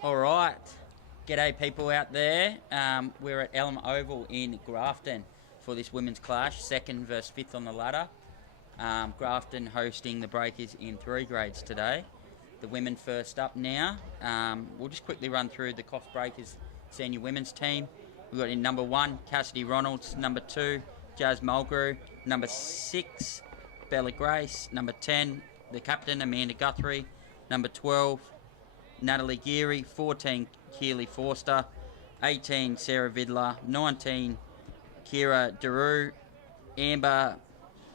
All right. G'day people out there. We're at Elm Oval in Grafton for this women's clash, 2nd versus 5th on the ladder. Grafton hosting the Breakers in 3 grades today. The women first up now. We'll just quickly run through the Coffs Breakers senior women's team. We've got in number 1, Cassidy Ronalds. Number 2, Jazz Mulgrew. Number 6, Bella Grace. Number 10, the captain, Amanda Guthrie. Number 12, Natalie Geary. 14, Keely Forster. 18, Sarah Vidler. 19, Kira Daru. Amber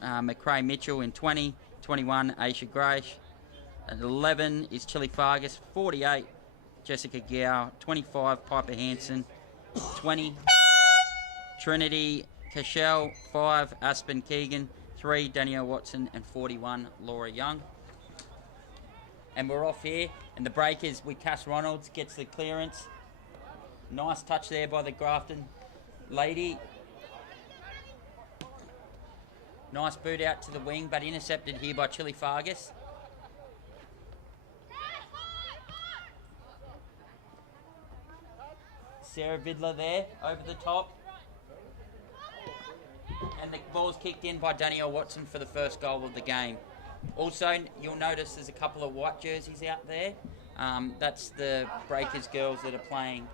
McRae Mitchell in 20. 21, Aisha Grace. 11 is Chili Fargus. 48, Jessica Gow. 25, Piper Hanson. 20, Trinity Cashel. 5, Aspen Keegan. 3, Danielle Watson. And 41, Laura Young. And we're off here, and the Breakers with Cass Ronalds gets the clearance. Nice touch there by the Grafton lady. Nice boot out to the wing, but intercepted here by Chili Fargus. Sarah Vidler there, over the top. And the ball's kicked in by Danielle Watson for the first goal of the game. Also, you'll notice there's a couple of white jerseys out there. That's the Breakers girls that are playing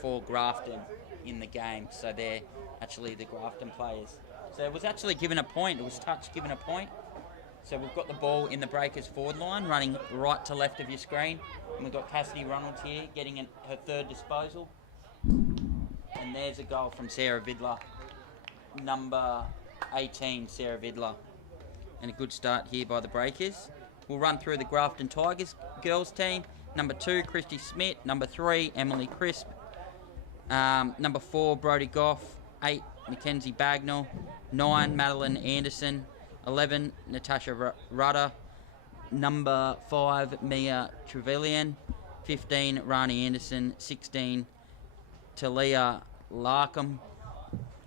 for Grafton in the game. So they're actually the Grafton players. So it was actually given a point. It was touched, given a point. So we've got the ball in the Breakers forward line, running right to left of your screen. And we've got Cassidy Ronalds here getting her 3rd disposal. And there's a goal from Sarah Vidler. Number 18, Sarah Vidler. And a good start here by the Breakers. We'll run through the Grafton Tigers girls team. Number 2, Christy Smith. Number 3, Emily Crisp. Number 4, Brodie Goff. 8, Mackenzie Bagnall. 9, Madeline Anderson. 11, Natasha Rudder. Number 5, Mia Trevelyan. 15, Rani Anderson. 16, Talia Larkham.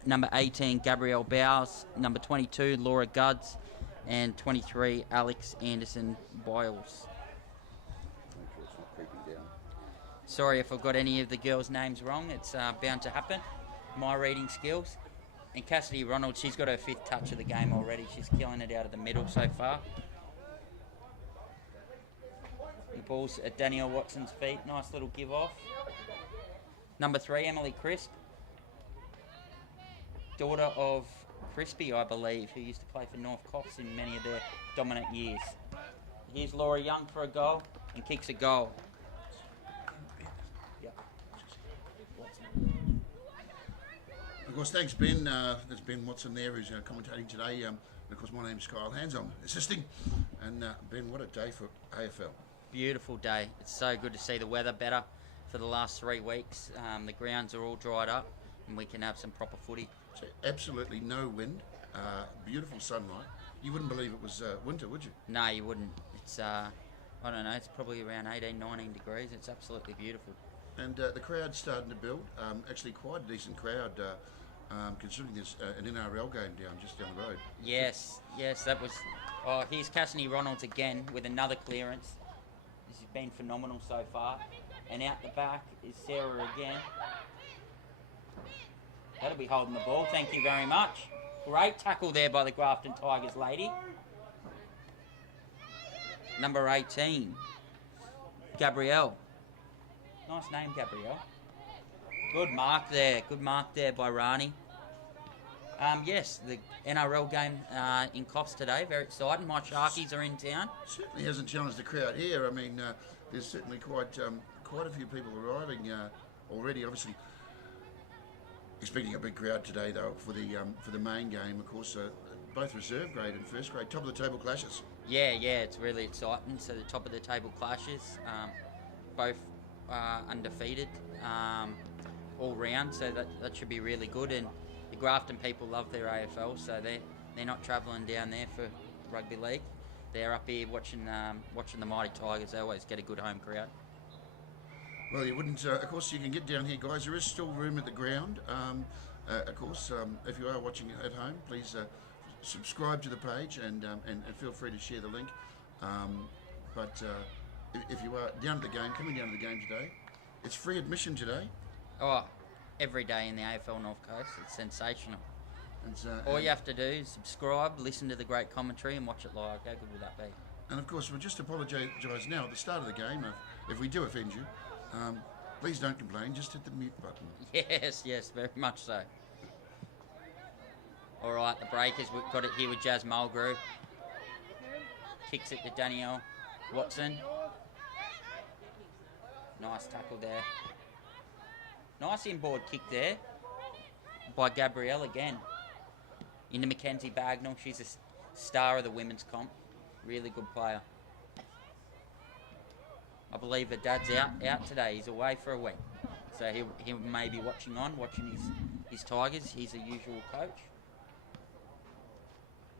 Number 18, Gabrielle Bowes. Number 22, Laura Guds. And 23, Alex Anderson Boyles. Make sure it's not creeping down. Sorry if I've got any of the girls' names wrong. It's bound to happen. My reading skills. And Cassidy Ronald, she's got her 5th touch of the game already. She's killing it out of the middle so far. The ball's at Danielle Watson's feet. Nice little give off. Number 3, Emily Crisp. Daughter of Crispy, I believe, who used to play for North Coffs in many of their dominant years. Here's Laura Young for a goal and kicks a goal. Yep. Of course, thanks Ben. There's Ben Watson there who's commentating today. And of course, my name's Kyle Hands. I'm assisting. And Ben, what a day for AFL. Beautiful day. It's so good to see the weather better for the last 3 weeks. The grounds are all dried up and we can have some proper footy. So absolutely no wind, beautiful sunlight. You wouldn't believe it was winter, would you? No, you wouldn't. It's, I don't know, it's probably around 18, 19 degrees. It's absolutely beautiful. And the crowd's starting to build. Actually quite a decent crowd, considering there's an NRL game just down the road. Yes, that was... Oh, here's Cassidy Ronalds again with another clearance. This has been phenomenal so far. And out the back is Sarah again. That'll be holding the ball. Thank you very much. Great tackle there by the Grafton Tigers lady. Number 18, Gabrielle. Nice name, Gabrielle. Good mark there by Rani. Yes, the NRL game in Coffs today. Very exciting. My Sharkies are in town. Certainly hasn't challenged the crowd here. I mean, there's certainly quite a few people arriving already. Obviously, expecting a big crowd today, though, for the main game. Of course, both reserve grade and first grade, top of the table clashes. Yeah, it's really exciting. So the top of the table clashes, both undefeated all round. So that should be really good. And the Grafton people love their AFL, so they're not travelling down there for rugby league. They're up here watching the mighty Tigers. They always get a good home crowd. Well, you wouldn't. Of course, you can get down here, guys. There is still room at the ground. Of course, if you are watching at home, please subscribe to the page and feel free to share the link. But if you are down to the game, coming down to the game today, it's free admission today. Oh, every day in the AFL North Coast, it's sensational. And, All you have to do is subscribe, listen to the great commentary, and watch it live. How good would that be? And of course, we'll just apologise now at the start of the game if we do offend you. Please don't complain. Just hit the mute button. Yes, very much so. All right, the Breakers. We've got it here with Jazz Mulgrew. Kicks it to Danielle Watson. Nice tackle there. Nice inboard kick there by Gabrielle again. Into Mackenzie Bagnall. She's a star of the women's comp. Really good player. I believe her dad's out today. He's away for a week. So he may be watching his Tigers. He's a usual coach.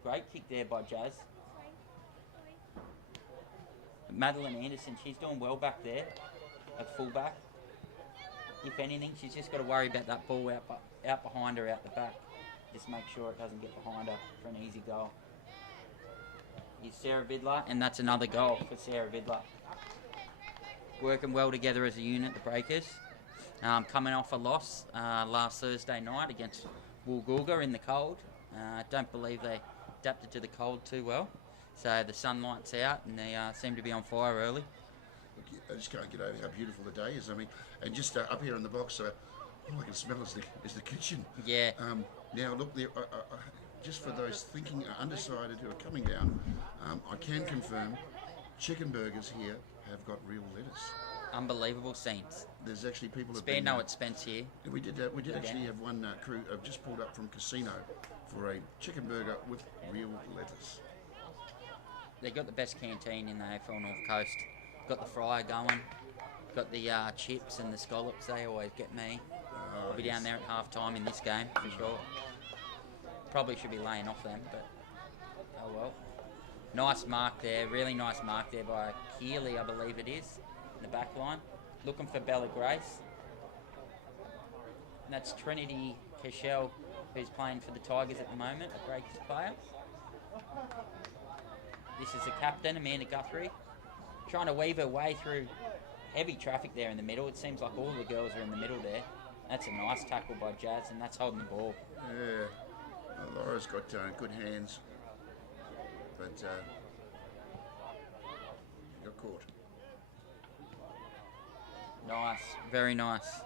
Great kick there by Jazz. Madeline Anderson, she's doing well back there at fullback. If anything, she's just got to worry about that ball out behind her out the back. Just make sure it doesn't get behind her for an easy goal. Here's Sarah Vidler, and that's another goal for Sarah Vidler. Working well together as a unit, the Breakers. Coming off a loss last Thursday night against Woolgoolga in the cold. Don't believe they adapted to the cold too well. So the sunlight's out and they seem to be on fire early. I just can't get over how beautiful the day is. I mean, and just up here in the box, all I can smell is the kitchen. Yeah. Now, look, just for those thinking undecided who are coming down, I can confirm chicken burgers here have got real lettuce. Unbelievable scenes. There's actually people who've Spare been... no expense here. We did actually have one crew just pulled up from Casino for a chicken burger with real lettuce. They got the best canteen in the AFL North Coast. Got the fryer going. Got the chips and the scallops. They always get me. I'll be down there at half time in this game for sure. Probably should be laying off them, but oh well. Nice mark there. Really nice mark there by Keeley, I believe it is, in the back line. Looking for Bella Grace. And that's Trinity Cashel, who's playing for the Tigers at the moment, a Breakers player. This is the captain, Amanda Guthrie, trying to weave her way through heavy traffic there in the middle. It seems like all the girls are in the middle there. That's a nice tackle by Jazz, and that's holding the ball. Yeah, Laura's got good hands, but got caught. Nice, very nice.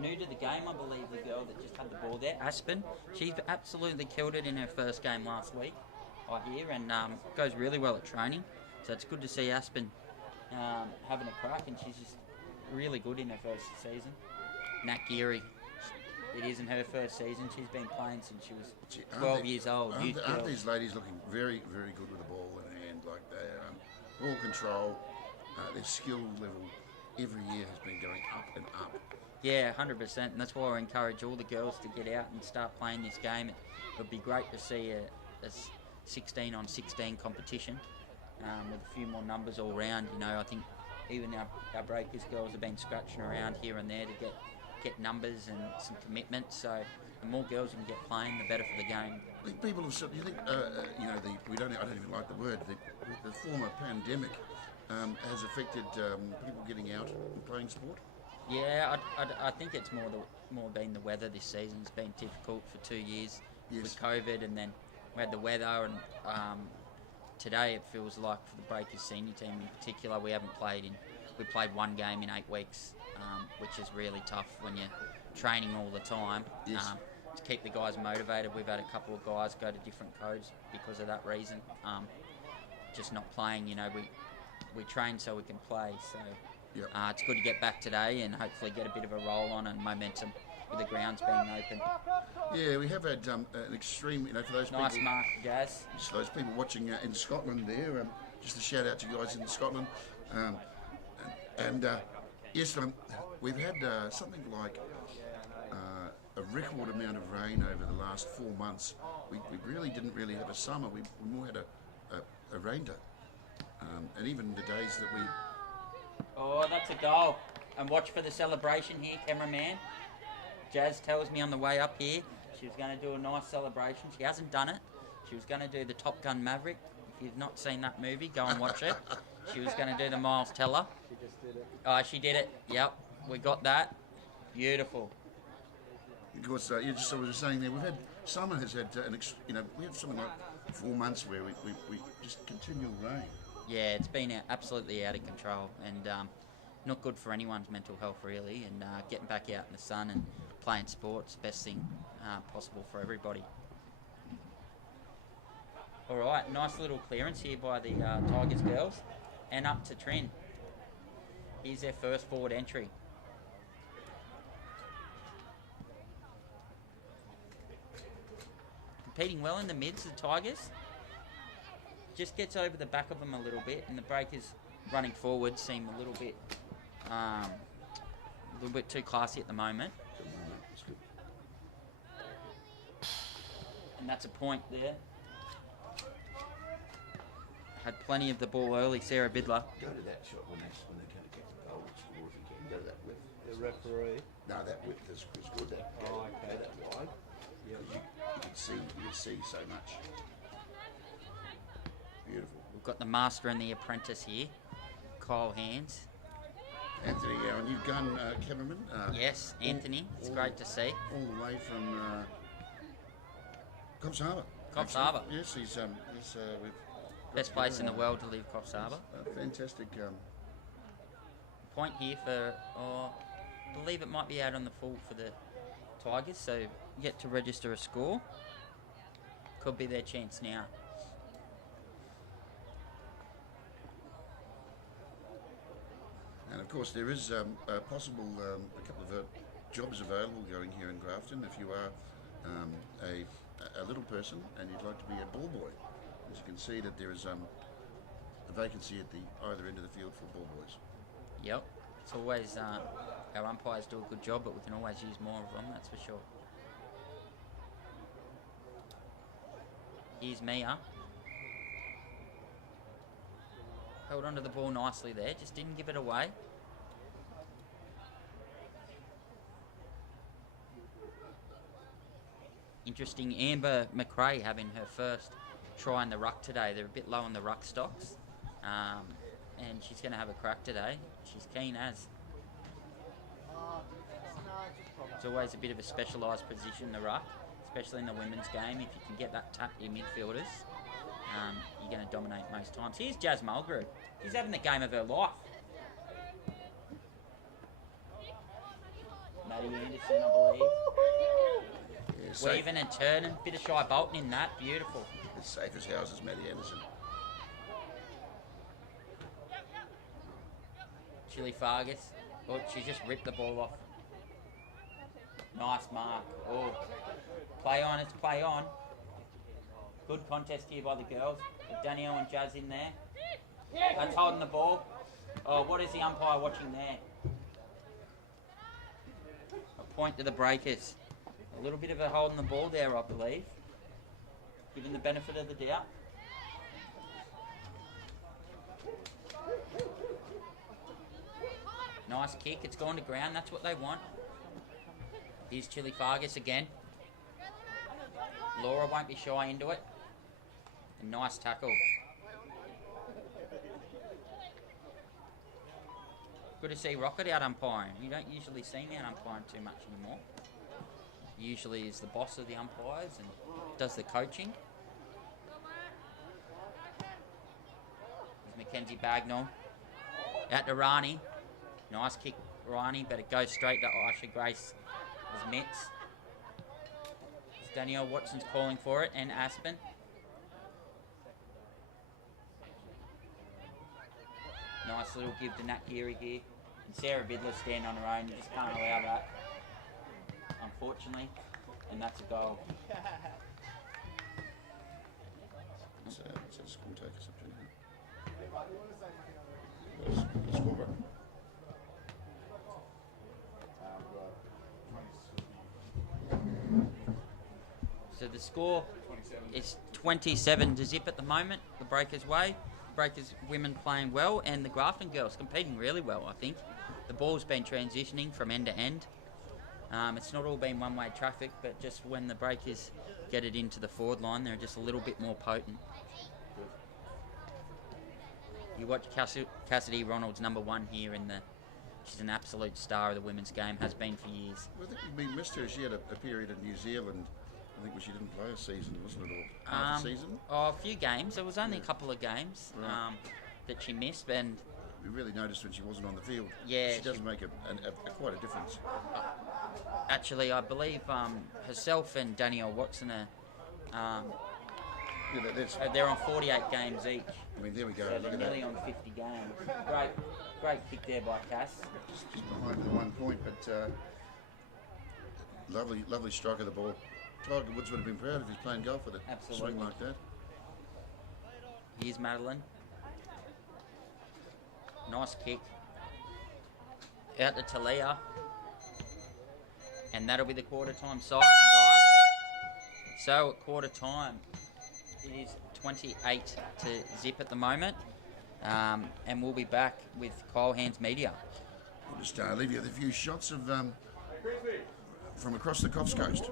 New to the game, I believe, the girl that just had the ball there, Aspen. She's absolutely killed it in her first game last week, I hear, and goes really well at training. So it's good to see Aspen having a crack, and she's just really good in her first season. Nat Geary, it isn't her first season. She's been playing since she was 12 years old. Aren't these ladies looking very, very good with the ball in hand like that? Ball control, their skill level every year has been going up and up. Yeah, 100%, and that's why I encourage all the girls to get out and start playing this game. It would be great to see a 16-on-16 competition with a few more numbers all round. You know, I think even our Breakers girls have been scratching around here and there to get numbers and some commitment. So the more girls you can get playing, the better for the game. I think people have said, you think, you know, I don't even like the word, the former pandemic has affected people getting out and playing sport? Yeah, I think it's more been the weather this season. It's been difficult for 2 years with COVID, and then we had the weather, and today it feels like for the Breakers senior team in particular, we played one game in 8 weeks, which is really tough when you're training all the time. Yes. To keep the guys motivated, we've had a couple of guys go to different codes because of that reason. Just not playing, you know, we train so we can play, so... Yep. It's good to get back today and hopefully get a bit of a roll on and momentum with the grounds being open. Yeah, we have had an extreme, you know, for those nice people... mark, Jazz. So those people watching in Scotland there, just a shout out to you guys in Scotland. Yes, we've had something like a record amount of rain over the last 4 months. We really didn't have a summer. We more had a rain day. And even the days that we... Oh, that's a goal. And watch for the celebration here, cameraman. Jazz tells me on the way up here she was going to do a nice celebration. She hasn't done it. She was going to do the Top Gun Maverick. If you've not seen that movie, go and watch it. She was going to do the Miles Teller. She just did it. Oh, she did it. Yep, we got that. Beautiful. Of course, you just sort of saying there, we've had, summer has had, we have something like 4 months where we just continual rain. Yeah, it's been absolutely out of control and not good for anyone's mental health really, and getting back out in the sun and playing sports, best thing possible for everybody. Alright, nice little clearance here by the Tigers girls, and up to Trin. Here's their first forward entry. Competing well in the mids, the Tigers. Just gets over the back of them a little bit, and the breakers running forward seem a little bit too classy at the moment. And that's a point there. Had plenty of the ball early, Sarah Bidler. Go to that shot when they're going to get the goal, or if you can, go to that width. The referee. No, that width is good. Oh, okay. Go that wide. Yep. You can see so much. Beautiful. We've got the master and the apprentice here, Kyle Hands. Anthony, our new gun cameraman. Yes, Anthony. It's great to see. All the way from Coffs Harbour. Coffs Harbour. Yes, he's with Best place in the world to live, Coffs Harbour. Fantastic. Point here for, I believe it might be out on the full for the Tigers, so yet to register a score. Could be their chance now. And of course, there is a couple of jobs available going here in Grafton. If you are a little person and you'd like to be a ball boy, as you can see that there is a vacancy at the either end of the field for ball boys. Yep, it's always our umpires do a good job, but we can always use more of them. That's for sure. Here's Mia. Held onto the ball nicely there, just didn't give it away. Interesting, Amber McRae having her first try in the ruck today. They're a bit low on the ruck stocks, and she's going to have a crack today. She's keen as. It's always a bit of a specialised position, the ruck, especially in the women's game. If you can get that tap to your midfielders, you're going to dominate most times. Here's Jazz Mulgrew. She's having the game of her life. Maddie Anderson, I believe. Yeah, Weaving and turning. Bit of shy bolting in that. Beautiful. As safe as houses, Maddie Anderson. Chili Fargus. Oh, she just ripped the ball off. Nice mark. Oh, play on, it's play on. Good contest here by the girls. With Danielle and Jazz in there. That's holding the ball. Oh, what is the umpire watching there? A point to the breakers. A little bit of a holding the ball there, I believe. Given the benefit of the doubt. Nice kick. It's gone to ground. That's what they want. Here's Chili Fargus again. Laura won't be shy into it. A nice tackle. Good to see Rocket out umpiring. You don't usually see me out umpiring too much anymore. Usually is the boss of the umpires and does the coaching. There's Mackenzie Bagnall. Out to Rani. Nice kick, Rani, but it goes straight to Aisha Grace as mitts. Danielle Watson's calling for it, and Aspen. Nice little give to Nat Geary here. And Sarah Bidler standing on her own. You just can't allow that, unfortunately. And that's a goal. It's a school take us up to score. So the score is 27 to zip at the moment, the Breakers' way. Breakers women playing well, and the Grafton girls competing really well, I think. The ball's been transitioning from end to end. It's not all been one-way traffic, but just when the breakers get it into the forward line, they're just a little bit more potent. You watch Cassidy Ronald's number 1 here she's an absolute star of the women's game, has been for years. Well, I think we missed her. She had a period in New Zealand, I think, where she didn't play a season, wasn't it? Or half a season? A few games. There was only a couple of games that she missed, and we really noticed when she wasn't on the field. Yeah, she does make quite a difference. Actually, I believe herself and Danielle Watson are they're on 48 games each. I mean, there we go. So Look they're at nearly that. on 50 games. Great kick there by Cass. Just behind the 1 point, but lovely strike of the ball. Tiger Woods would have been proud if he's playing golf with it. Absolutely. Swing like that. Here's Madeline. Nice kick. Out to Talia. And that'll be the quarter time siren, guys. So at quarter time, it is 28 to zip at the moment. And we'll be back with Kyle Hands Media. We'll just leave you with a few shots of from across the Coffs Coast.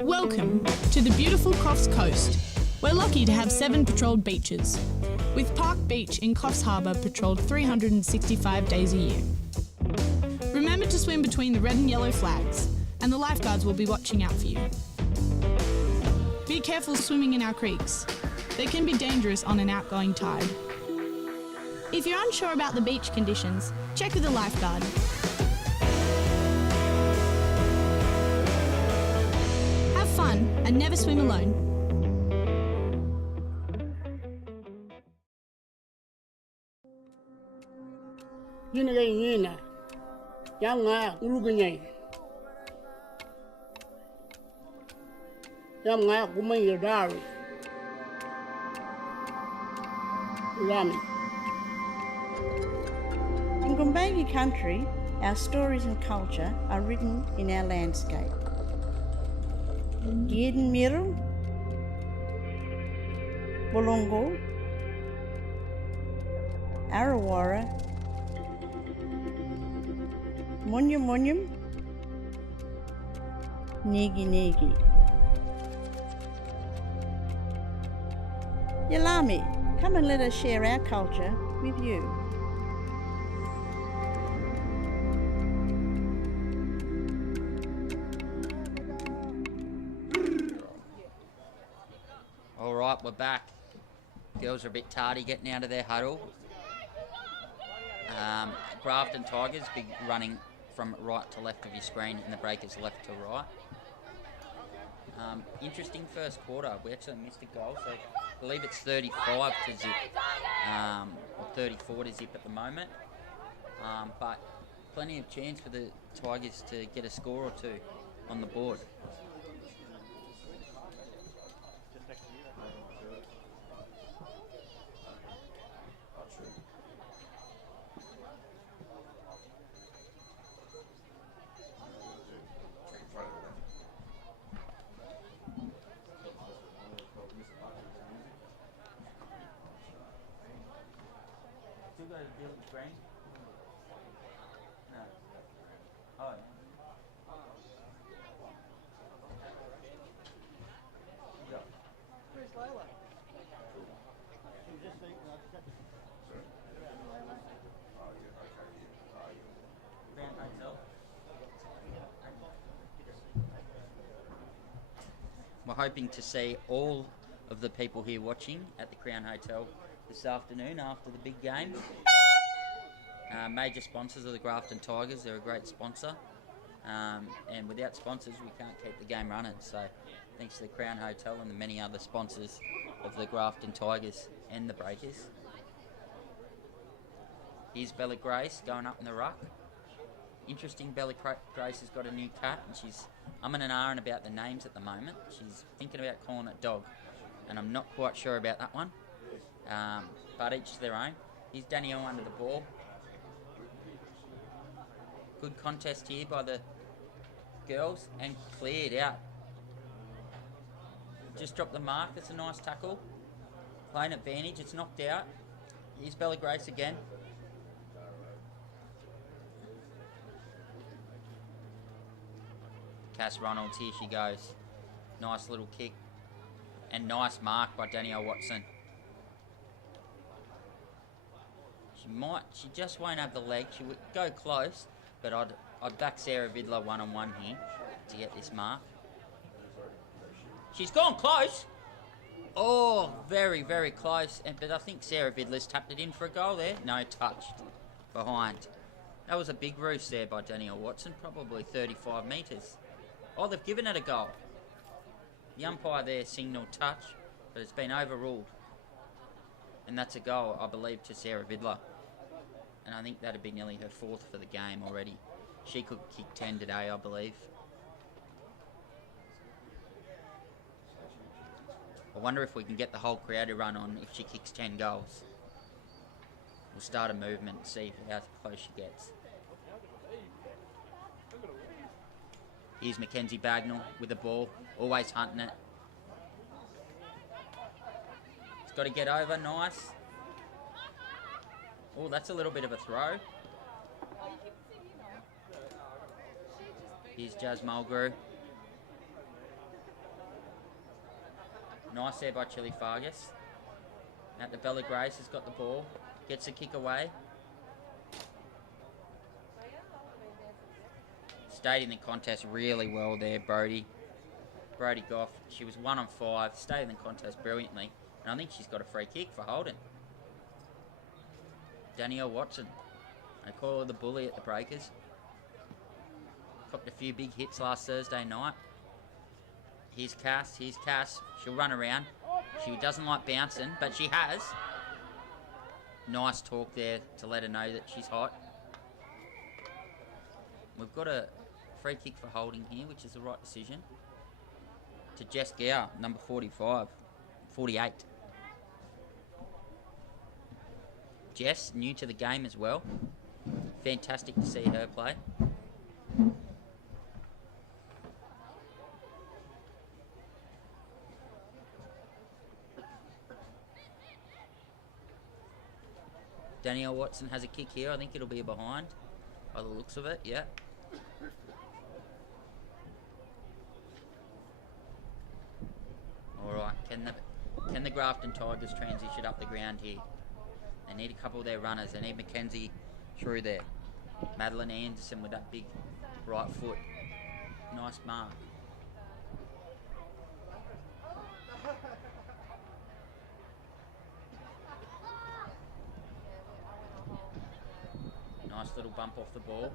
Welcome to the beautiful Coffs Coast. We're lucky to have 7 patrolled beaches, with Park Beach in Coffs Harbour patrolled 365 days a year. Remember to swim between the red and yellow flags, and the lifeguards will be watching out for you. Be careful swimming in our creeks. They can be dangerous on an outgoing tide. If you're unsure about the beach conditions, check with a lifeguard. Have fun and never swim alone. Yina Yanga Uruguay. Yanga Gumay Dari. Rami. In Gumbayi country, our stories and culture are written in our landscape. Yidin Miru, Bolongo, Arawara, Munyum Munyum, Nigi Nigi. Yalami, come and let us share our culture with you. All right, we're back. Girls are a bit tardy getting out of their huddle. Grafton Tigers be running from right to left of your screen and the Breakers left to right. Interesting first quarter. We actually missed a goal, so I believe it's 35 to zip, or 34 to zip at the moment. But plenty of chance for the Tigers to get a score or two on the board. Still got a deal with Green? No. Oh, yeah. Grand Hotel. We're hoping to see all of the people here watching at the Crown Hotel this afternoon after the big game. Major sponsors are the Grafton Tigers. They're a great sponsor. And without sponsors, we can't keep the game running. So thanks to the Crown Hotel and the many other sponsors of the Grafton Tigers and the Breakers. Here's Bella Grace going up in the ruck. Interesting, Bella Grace has got a new cat and she's umming and ahhing about the names at the moment. She's thinking about calling it Dog, and I'm not quite sure about that one. But each to their own. Here's Danielle under the ball. Good contest here by the girls and cleared out. Just dropped the mark. That's a nice tackle. Playing advantage. It's knocked out. Here's Bella Grace again. Cass Ronalds, here she goes. Nice little kick. And nice mark by Danielle Watson. She just won't have the leg. She would go close, but I'd back Sarah Vidler one-on-one here to get this mark. She's gone close. Oh, very, very close. But I think Sarah Vidler's tapped it in for a goal there. No, touched behind. That was a big roost there by Danielle Watson, probably 35 metres. Oh, they've given it a goal. The umpire there signalled touch, but it's been overruled. And that's a goal, I believe, to Sarah Vidler. And I think that'd be nearly her fourth for the game already. She could kick 10 today, I believe. I wonder if we can get the whole crowd to run on if she kicks 10 goals. We'll start a movement and see how close she gets. Here's Mackenzie Bagnall with the ball, always hunting it. He's got to get over, nice. Oh, that's a little bit of a throw. Here's Jazz Mulgrew. Nice there by Chili Fargus. Out to Bella Grace has got the ball. Gets the kick away. Stayed in the contest really well there, Brodie Goff. She was 1 on 5. Stayed in the contest brilliantly. And I think she's got a free kick for holding. Danielle Watson. They call her the bully at the Breakers. Copped a few big hits last Thursday night. Here's Cass. She'll run around. She doesn't like bouncing, but she has. Nice talk there to let her know that she's hot. We've got a free kick for holding here, which is the right decision. To Jess Gower, number 48. Jess, new to the game as well. Fantastic to see her play. Danielle Watson has a kick here. I think it'll be a behind by the looks of it, yeah. Alright, can the Grafton Tigers transition up the ground here? They need a couple of their runners. They need Mackenzie through there. Madeline Anderson with that big right foot. Nice mark. Nice little bump off the ball.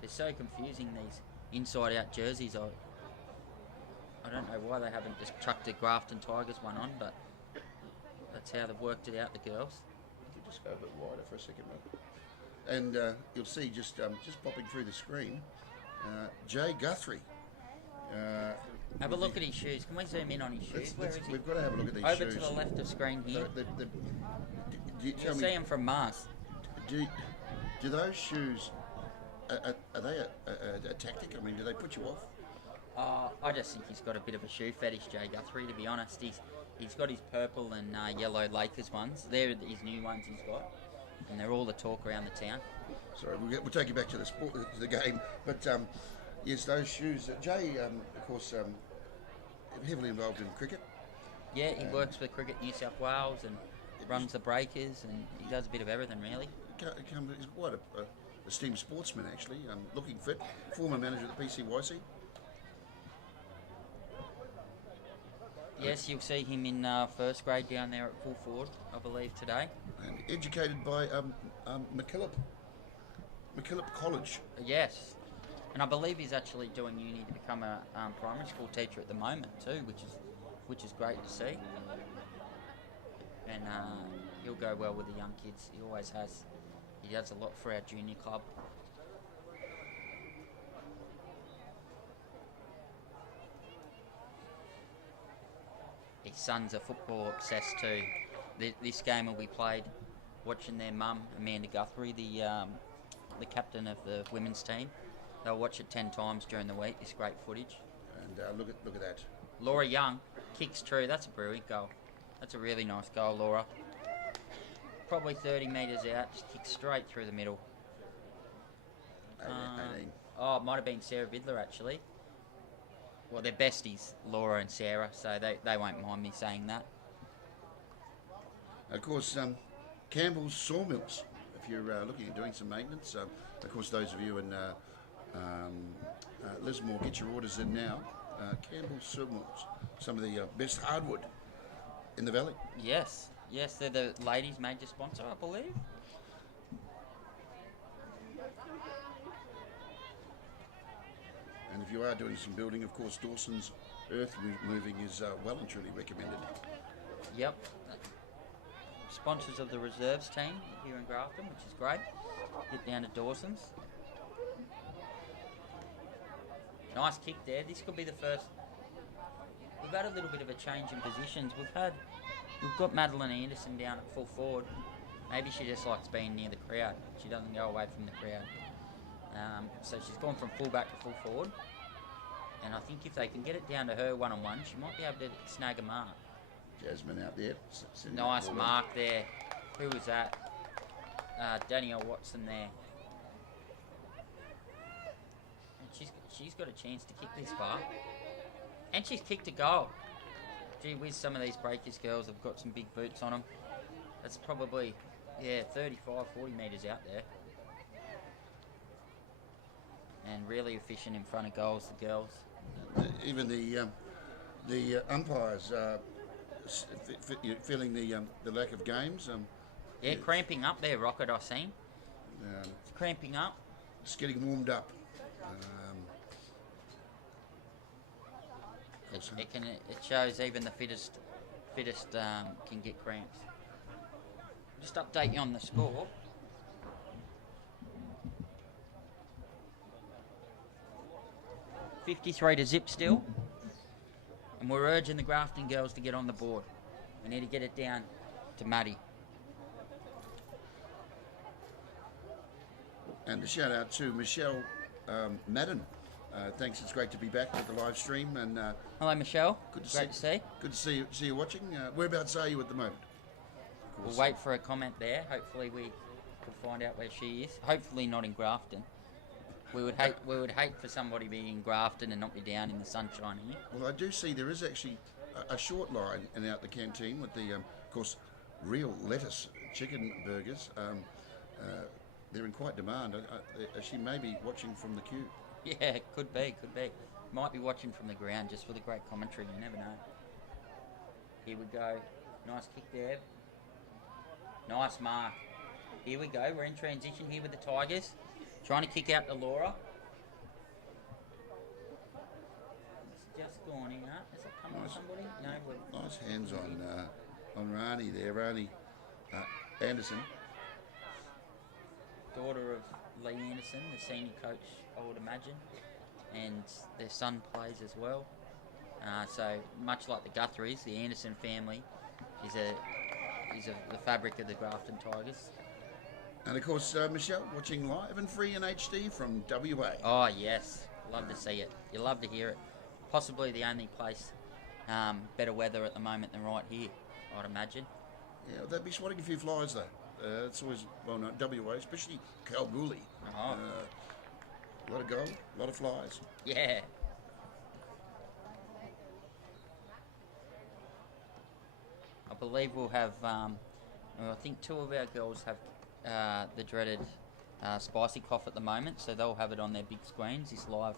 They're so confusing, these inside-out jerseys. I don't know why they haven't just chucked the Grafton Tigers one on, but that's how they've worked it out, the girls. You could just go a bit wider for a second, mate. And you'll see just popping through the screen, Jay Guthrie. Have a look at his shoes. Can we zoom in on his shoes? Where is he? We've got to have a look at these Over shoes. to the left of screen here. Do you You'll see him from Mars. Do those shoes, are they a tactic? I mean, do they put you off? I just think he's got a bit of a shoe fetish, Jay Guthrie, to be honest. He's got his purple and yellow Lakers ones. They're his new ones he's got. And they're all the talk around the town. Sorry, we'll take you back to the sport, to the game. But yes, those shoes. Jay, of course, heavily involved in cricket. Yeah, he works for Cricket New South Wales and runs the breakers, and he does a bit of everything, really. He's quite a esteemed sportsman, actually. Looking fit. Former manager of the PCYC. Yes, you'll see him in first grade down there at full forward, I believe, today. And educated by MacKillop College. Yes, and I believe he's actually doing uni to become a primary school teacher at the moment too, which is great to see. And he'll go well with the young kids. He always has. He does a lot for our junior club. His sons are football obsessed too. This game will be played watching their mum, Amanda Guthrie, the captain of the women's team. They'll watch it 10 times during the week. This great footage. And look at that. Laura Young kicks true. That's a brilliant goal. That's a really nice goal, Laura. Probably 30 metres out. Just kicks straight through the middle. 18. Oh, it might have been Sarah Vidler actually. Well, they're besties, Laura and Sarah, so they won't mind me saying that. Of course, Campbell's Sawmills, if you're looking at doing some maintenance. Of course, those of you in Lismore, get your orders in now. Campbell's Sawmills, some of the best hardwood in the valley. Yes, they're the ladies' major sponsor, I believe. And if you are doing some building, of course, Dawson's earth moving is well and truly recommended. Yep. Sponsors of the reserves team here in Grafton, which is great. Get down to Dawson's. Nice kick there. This could be the first. We've had a little bit of a change in positions. We've got Madeline Anderson down at full forward. Maybe she just likes being near the crowd. She doesn't go away from the crowd. So she's gone from full back to full forward. And I think if they can get it down to her one-on-one, she might be able to snag a mark. Jasmine out there. Nice mark there. Who was that? Danielle Watson there. And she's got a chance to kick this far. And she's kicked a goal. Gee whiz, some of these Breakers girls have got some big boots on them. That's probably, 35, 40 metres out there. And really efficient in front of goals, the girls. Even the umpires feeling the lack of games. Cramping up there, Rocket, I've seen. It's cramping up. It's getting warmed up. It shows even the fittest can get cramps. Just update you on the score. $53-0 still, and we're urging the Grafton girls to get on the board. We need to get it down to Maddie. And a shout out to Michelle Madden. Thanks, it's great to be back with the live stream. And hello, Michelle. Good to see. Good to see you watching. Whereabouts are you at the moment? course. We'll wait for a comment there. Hopefully we can find out where she is. Hopefully not in Grafton. We would hate for somebody being in Grafton and not be down in the sunshine here. Well, I do see there is actually a short line in out the canteen with the, of course, real lettuce chicken burgers. They're in quite demand. She may be watching from the queue. Yeah, could be. Might be watching from the ground just for the great commentary. You never know. Here we go. Nice kick there. Nice mark. Here we go. We're in transition here with the Tigers. Trying to kick out to Laura. It's just gone in. Has it come on somebody? No. Nice hands on Rani there. Rani Anderson. Daughter of Lee Anderson, the senior coach, I would imagine. And their son plays as well. So much like the Guthries, the Anderson family is the fabric of the Grafton Tigers. And of course, Michelle, watching live and free in HD from WA. Oh yes, love to see it. You love to hear it. Possibly the only place better weather at the moment than right here, I'd imagine. Yeah, they'd be swatting a few flies though. It's always well known, WA, especially Kalgoorlie. Oh. A lot of gold, a lot of flies. Yeah. I believe we'll have, I think 2 of our girls have the dreaded spicy cough at the moment, so they'll have it on their big screens, this live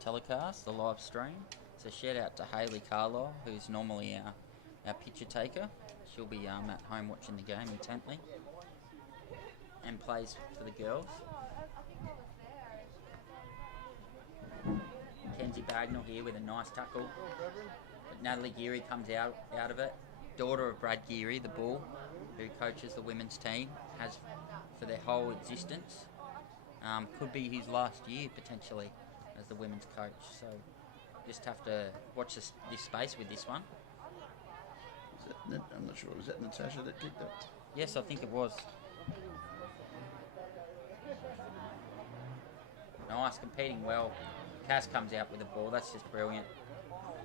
telecast, the live stream. So shout out to Hayley Carlisle, who's normally our picture taker. She'll be at home watching the game intently and plays for the girls. Kenzie Bagnall here with a nice tackle. But Natalie Geary comes out of it. Daughter of Brad Geary, the bull, who coaches the women's team, has for their whole existence. Could be his last year potentially as the women's coach. So just have to watch this space with this one. I'm not sure. Was that Natasha that kicked that? Yes, I think it was. Nice, competing well. Cass comes out with the ball. That's just brilliant.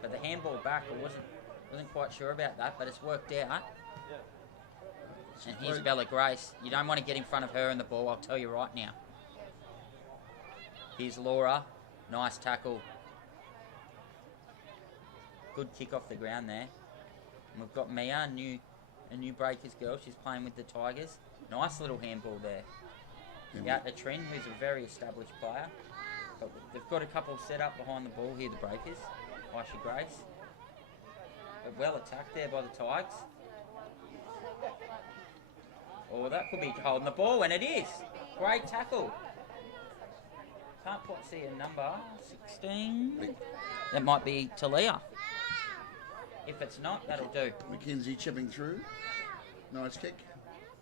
But the handball back, I wasn't quite sure about that, but it's worked out. And here's Bella Grace. You don't want to get in front of her and the ball, I'll tell you right now. Here's Laura. Nice tackle. Good kick off the ground there. And we've got Mia, a new Breakers girl. She's playing with the Tigers. Nice little handball there. Out to Trin, who's a very established player. But they've got a couple set up behind the ball here, the Breakers. Aisha Grace. But well attacked there by the Tigers. Oh, that could be holding the ball, and it is. Great tackle. Can't quite see a number. 16. That might be Talia. If it's not, that'll do. Mackenzie chipping through. Nice kick.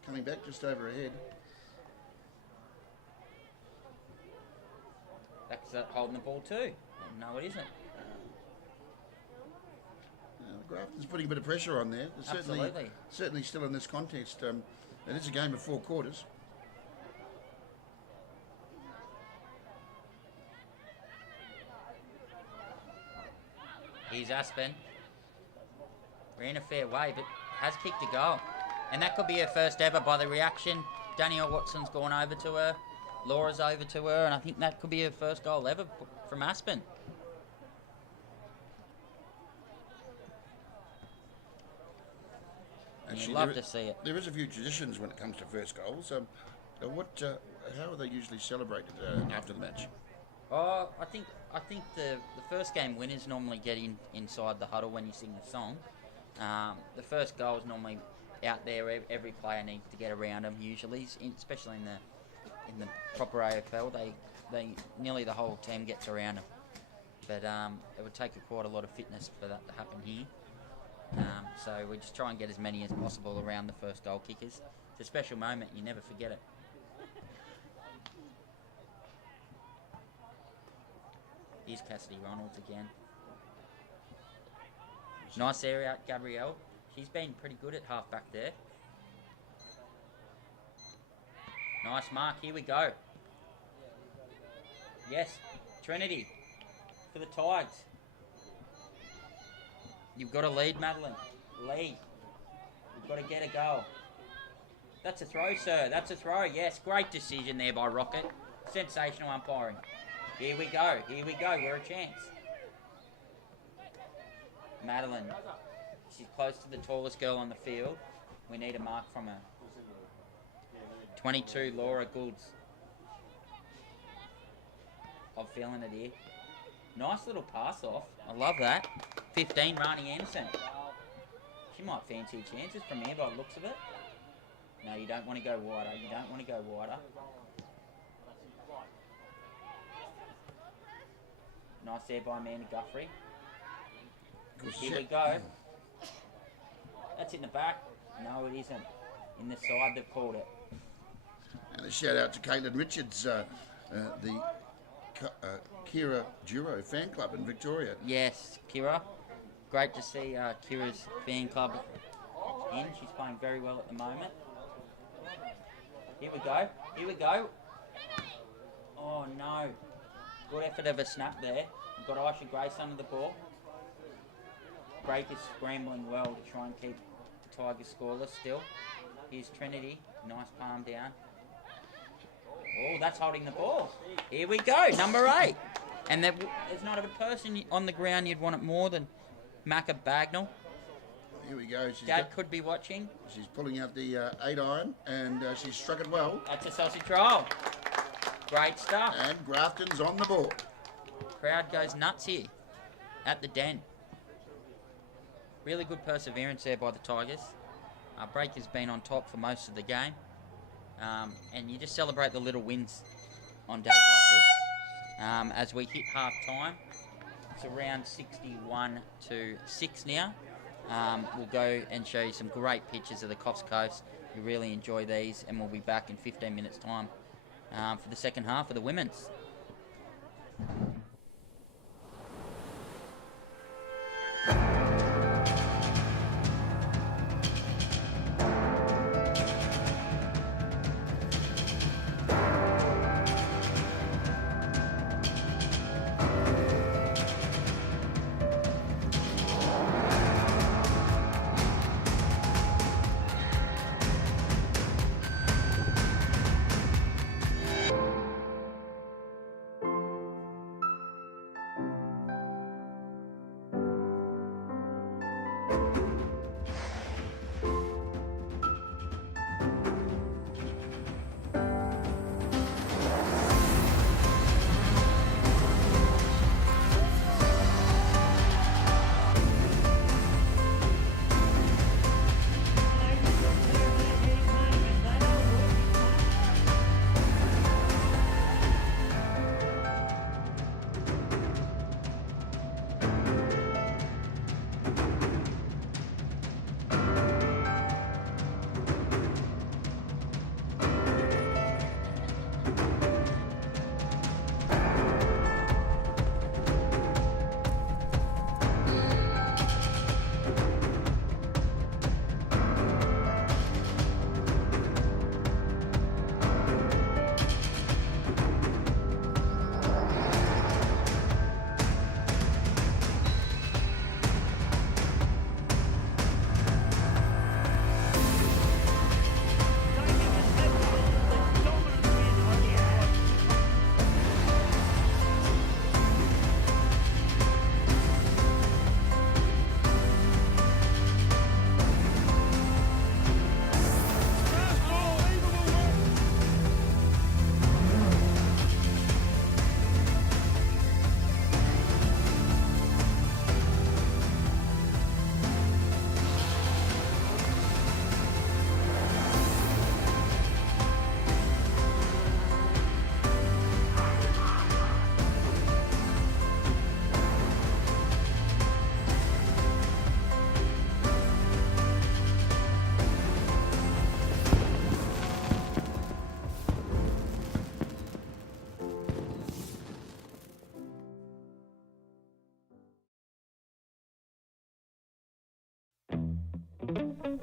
Coming back just over her head. That's holding the ball too. No, it isn't. Grafton's putting a bit of pressure on there. Absolutely. Certainly still in this contest. It is a game of 4 quarters. Here's Aspen. We're in a fair way, but has kicked a goal. And that could be her first ever by the reaction. Danielle Watson's gone over to her. Laura's over to her, and I think that could be her first goal ever from Aspen. And you'd love to see it. There is a few traditions when it comes to first goals. How are they usually celebrated after the match? Oh, I think the first game winners normally get inside the huddle when you sing the song. The first goal is normally out there. Every player needs to get around them usually, especially in the proper AFL. They nearly the whole team gets around them. But it would take quite a lot of fitness for that to happen here. So we just try and get as many as possible around the first goal kickers. It's a special moment. You never forget it. Here's Cassidy Ronalds again. Nice area out, Gabrielle. She's been pretty good at half back there. Nice mark. Here we go. Yes, Trinity for the Tigers. You've got a lead, Madeline. Lead. Got to get a goal. That's a throw, sir. That's a throw. Yes, great decision there by Rocket. Sensational umpiring. Here we go. Here we go. We're a chance. Madeline. She's close to the tallest girl on the field. We need a mark from her. 22, Laura Goulds. I'm feeling it here. Nice little pass off. I love that. 15, Rani Anderson. She might fancy chances from here by the looks of it. No, you don't want to go wider. You don't want to go wider. Nice there by Amanda Guthrie. Here we go. That's in the back. No, it isn't. In the side, they've called it. And a shout out to Caitlin Richards, the Kira Duro fan club in Victoria. Yes, Kira. Great to see Kira's fan club in. She's playing very well at the moment. Here we go. Here we go. Oh no. Good effort of a snap there. We've got Aisha Grace under the ball. Break is scrambling well to try and keep the Tigers scoreless still. Here's Trinity. Nice palm down. Oh, that's holding the ball. Here we go. Number 8. And there's not a person on the ground you'd want it more than Macca Bagnall. Here we go. Dad could be watching. She's pulling out the 8 iron and she's struck it well. That's a saucy trial. Great stuff. And Grafton's on the ball. Crowd goes nuts here at the Den. Really good perseverance there by the Tigers. Break has been on top for most of the game. And you just celebrate the little wins on days like this. As we hit half time, it's around 61-6 now. We'll go and show you some great pictures of the Coffs Coast. You really enjoy these, and we'll be back in 15 minutes time for the second half of the women's.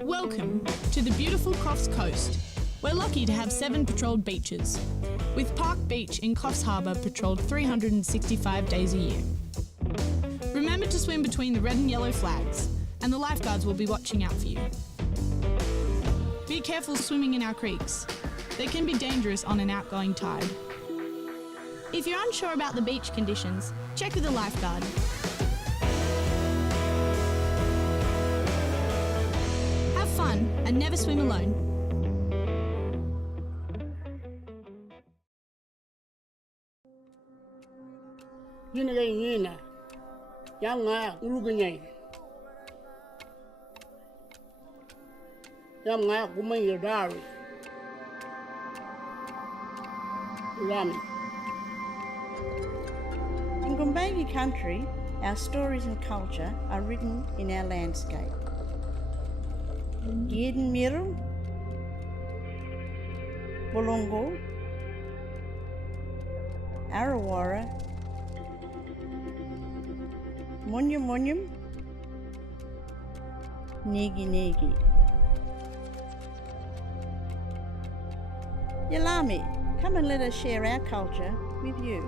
Welcome to the beautiful Coffs Coast. We're lucky to have 7 patrolled beaches, with Park Beach in Coffs Harbour patrolled 365 days a year. Remember to swim between the red and yellow flags, and the lifeguards will be watching out for you. Be careful swimming in our creeks. They can be dangerous on an outgoing tide. If you're unsure about the beach conditions, check with a lifeguard. Have fun and never swim alone. Yine ga yina. Yang nga ulugunyai. Yang nga kumai dari. Rami. In Gumbayi country, our stories and culture are written in our landscape. Yidin Miru, Bulungu, Arawara, Munyum Munyum, Nigi Nigi. Yalami, come and let us share our culture with you.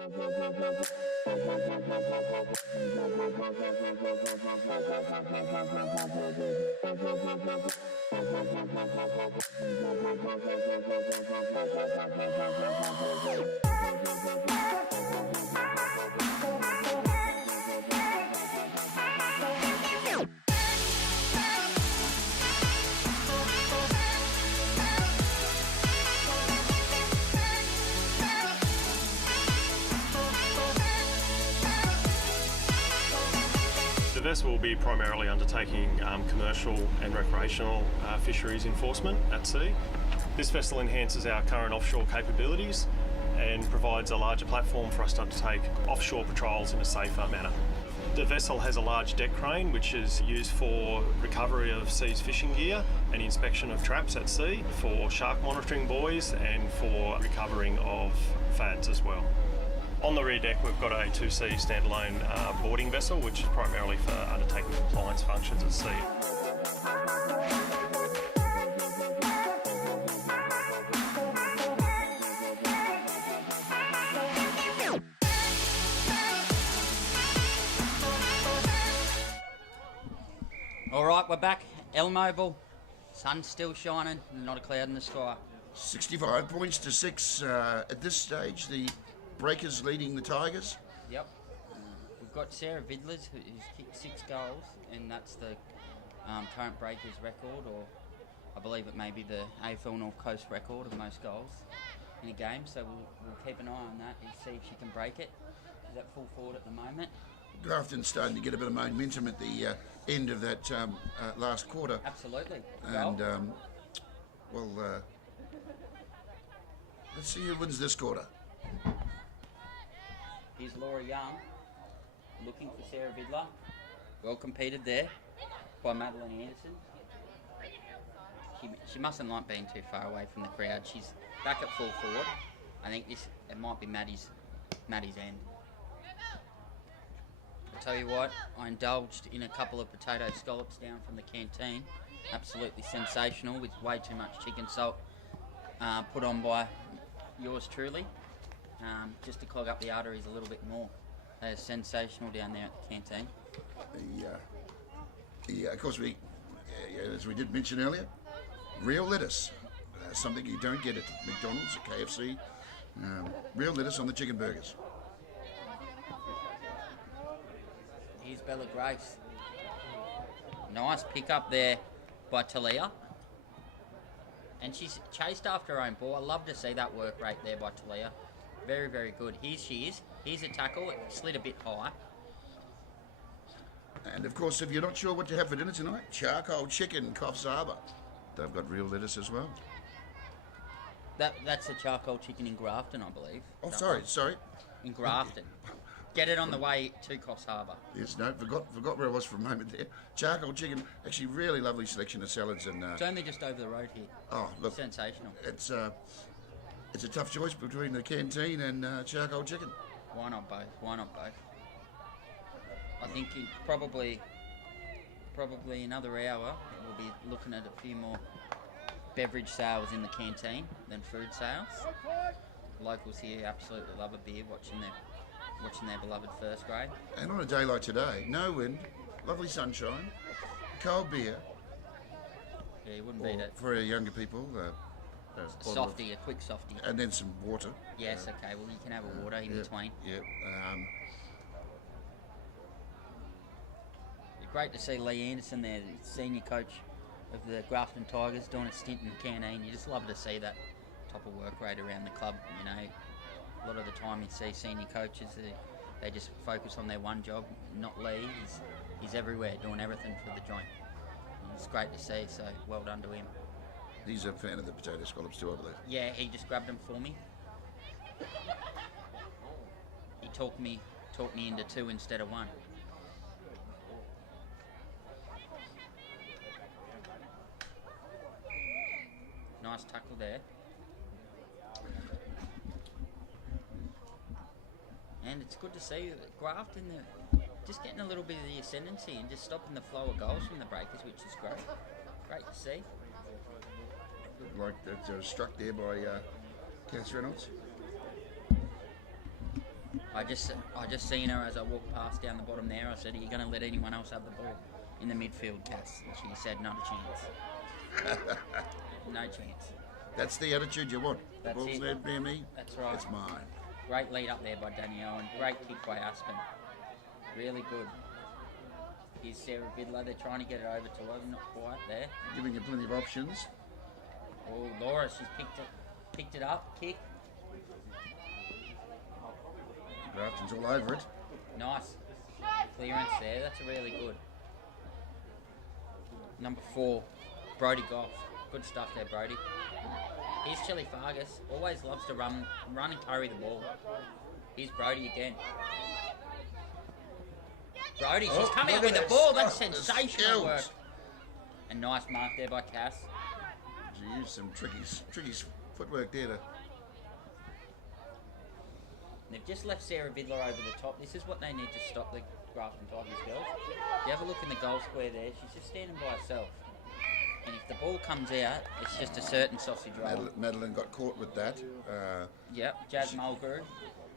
The vessel will be primarily undertaking commercial and recreational fisheries enforcement at sea. This vessel enhances our current offshore capabilities and provides a larger platform for us to undertake offshore patrols in a safer manner. The vessel has a large deck crane which is used for recovery of seized fishing gear and inspection of traps at sea, for shark monitoring buoys and for recovering of fads as well. On the rear deck we've got a 2C standalone boarding vessel which is primarily for undertaking compliance functions at sea. All right, we're back. Elmoval. Sun's still shining, not a cloud in the sky. 65 points to 6 at this stage. The Breakers leading the Tigers. Yep. We've got Sarah Vidlers who's kicked 6 goals, and that's the current Breakers record, or I believe it may be the AFL North Coast record of most goals in a game. So we'll keep an eye on that and see if she can break it. She's at full forward at the moment. Grafton's starting to get a bit of momentum at the end of that last quarter. Absolutely. And, let's see who wins this quarter. Here's Laura Young looking for Sarah Vidler. Well competed there by Madeline Anderson. She mustn't like being too far away from the crowd. She's back at full forward. I think it might be Maddie's end. I'll tell you what, I indulged in a couple of potato scallops down from the canteen. Absolutely sensational, with way too much chicken salt put on by yours truly, just to clog up the arteries a little bit more. They're sensational down there at the canteen. Of course, as we did mention earlier, real lettuce, something you don't get at McDonald's, at KFC. Real lettuce on the chicken burgers. Here's Bella Grace. Nice pick up there by Talia. And she's chased after her own ball. I love to see that work rate there by Talia. Very, very good. Here she is. Here's a tackle. It slid a bit high. And of course, if you're not sure what to have for dinner tonight, charcoal chicken, Coffs Harbour. They've got real lettuce as well. That's the charcoal chicken in Grafton, I believe. Oh, sorry. In Grafton. Get it on the way to Coffs Harbour. Yes, no, forgot where I was for a moment there. Charcoal chicken, actually really lovely selection of salads and... It's only just over the road here. Oh, look. Sensational. It's a tough choice between the canteen and charcoal chicken. Why not both? I think in probably another hour we'll be looking at a few more beverage sales in the canteen than food sales. Locals here absolutely love a beer, watching their beloved first grade. And on a day like today, no wind, lovely sunshine, cold beer. Yeah, you wouldn't beat it. For our younger people, A quick softie. And then some water. Yes, okay, well you can have a water in between. Yep. Great to see Lee Anderson there, the senior coach of the Grafton Tigers, doing a stint in the canteen. You just love to see that type of work rate around the club. You know, a lot of the time you see senior coaches, they just focus on their one job. Not Lee. He's everywhere, doing everything for the joint. And it's great to see. So well done to him. He's a fan of the potato scallops too, I believe. Yeah, he just grabbed them for me. He talked me into 2 instead of 1. Nice tackle there. And it's good to see Grafton just getting a little bit of the ascendancy and just stopping the flow of goals from the Breakers, which is great. Great to see. Like that struck there by Cass Reynolds. I just seen her as I walked past down the bottom there. I said, "Are you going to let anyone else have the ball in the midfield, Cass?" And she said, "Not a chance." No chance. That's the attitude you want. That's The ball's it. there near me. That's right. It's mine. Great lead up there by Danielle and great kick by Aspen. Really good. Here's Sarah Vidler. They're trying to get it over to her. Not quite there. Giving you plenty of options. Oh, Laura, she's picked it up. Kick. Grafton's all over it. Nice clearance there. That's really good. Number 4, Brody Goff. Good stuff there, Brody. Here's Chili Fargus. Always loves to run and carry the ball. Here's Brody again. Brody, she's coming up look with at the this. ball. That's Oh, the sensational work. skills. A nice mark there by Cass. She used some tricky footwork there to... They've just left Sarah Vidler over the top. This is what they need to stop the Grafton Tigers girls. If you have a look in the goal square there, she's just standing by herself. And if the ball comes out, it's just a certain sausage roll. Madeline got caught with that. Yep, Jazz Mulgrew.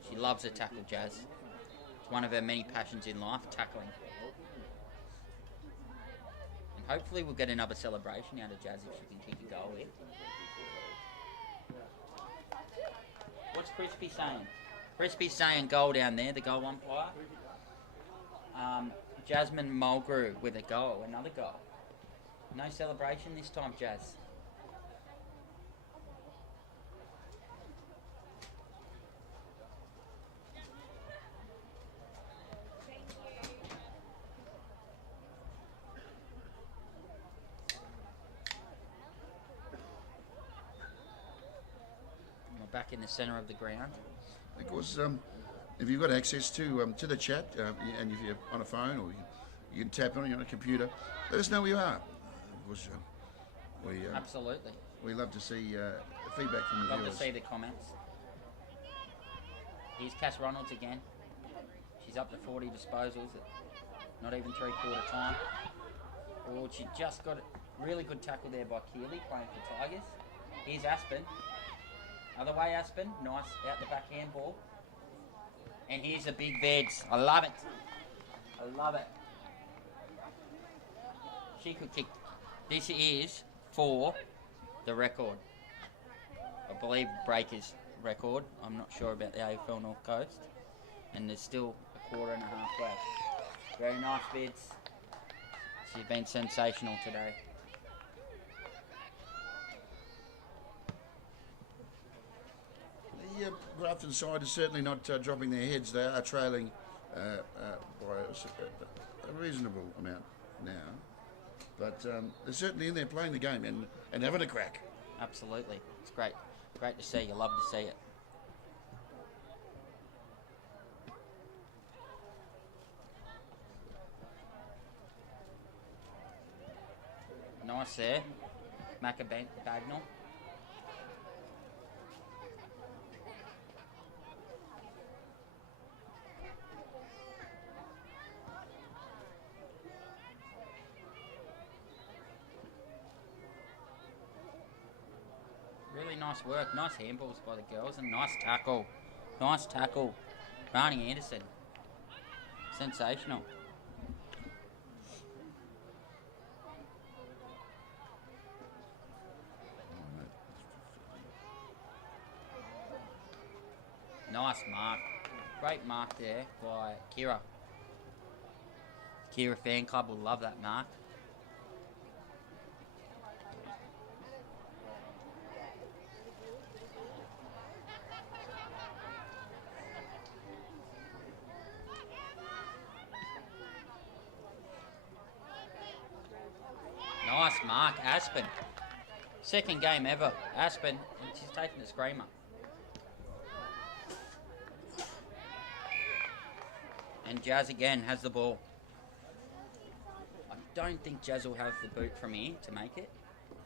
She loves a tackle, Jazz. It's one of her many passions in life, tackling. And hopefully we'll get another celebration out of Jazz if she can kick a goal here. What's Crispy saying? Crispy's saying goal down there, the goal umpire. Jasmine Mulgrew with a goal, another goal. No celebration this time, Jazz. We're back in the centre of the ground. Of course, if you've got access to the chat, and if you're on a phone or you can tap on it on a computer, let us know where you are. Of course, Absolutely. we love to see feedback from the Love viewers. to see the comments. Here's Cass Ronalds again. She's up to 40 disposals at not even three-quarter time. Oh, she just got a really good tackle there by Keeley playing for Tigers. Here's Aspen. Other way, Aspen. Nice out the back handball. And here's a big Veds. I love it. I love it. She could kick. This is for the record. I believe Breaker's record. I'm not sure about the AFL North Coast. And there's still a quarter and a half left. Very nice Vids. She's been sensational today. The Grafton side is certainly not dropping their heads. They are trailing by a reasonable amount now. But they're certainly in there playing the game and having a crack. Absolutely. It's great. Great to see. You love to see it. Nice there. Macca Bagnall. Really nice work. Nice handballs by the girls and nice tackle. Nice tackle. Rani Anderson. Sensational. Nice mark. Great mark there by Kira. Kira fan club will love that mark. Nice mark, Aspen. Second game ever, Aspen, and she's taking the screamer. And Jazz again has the ball. I don't think Jazz will have the boot from here to make it,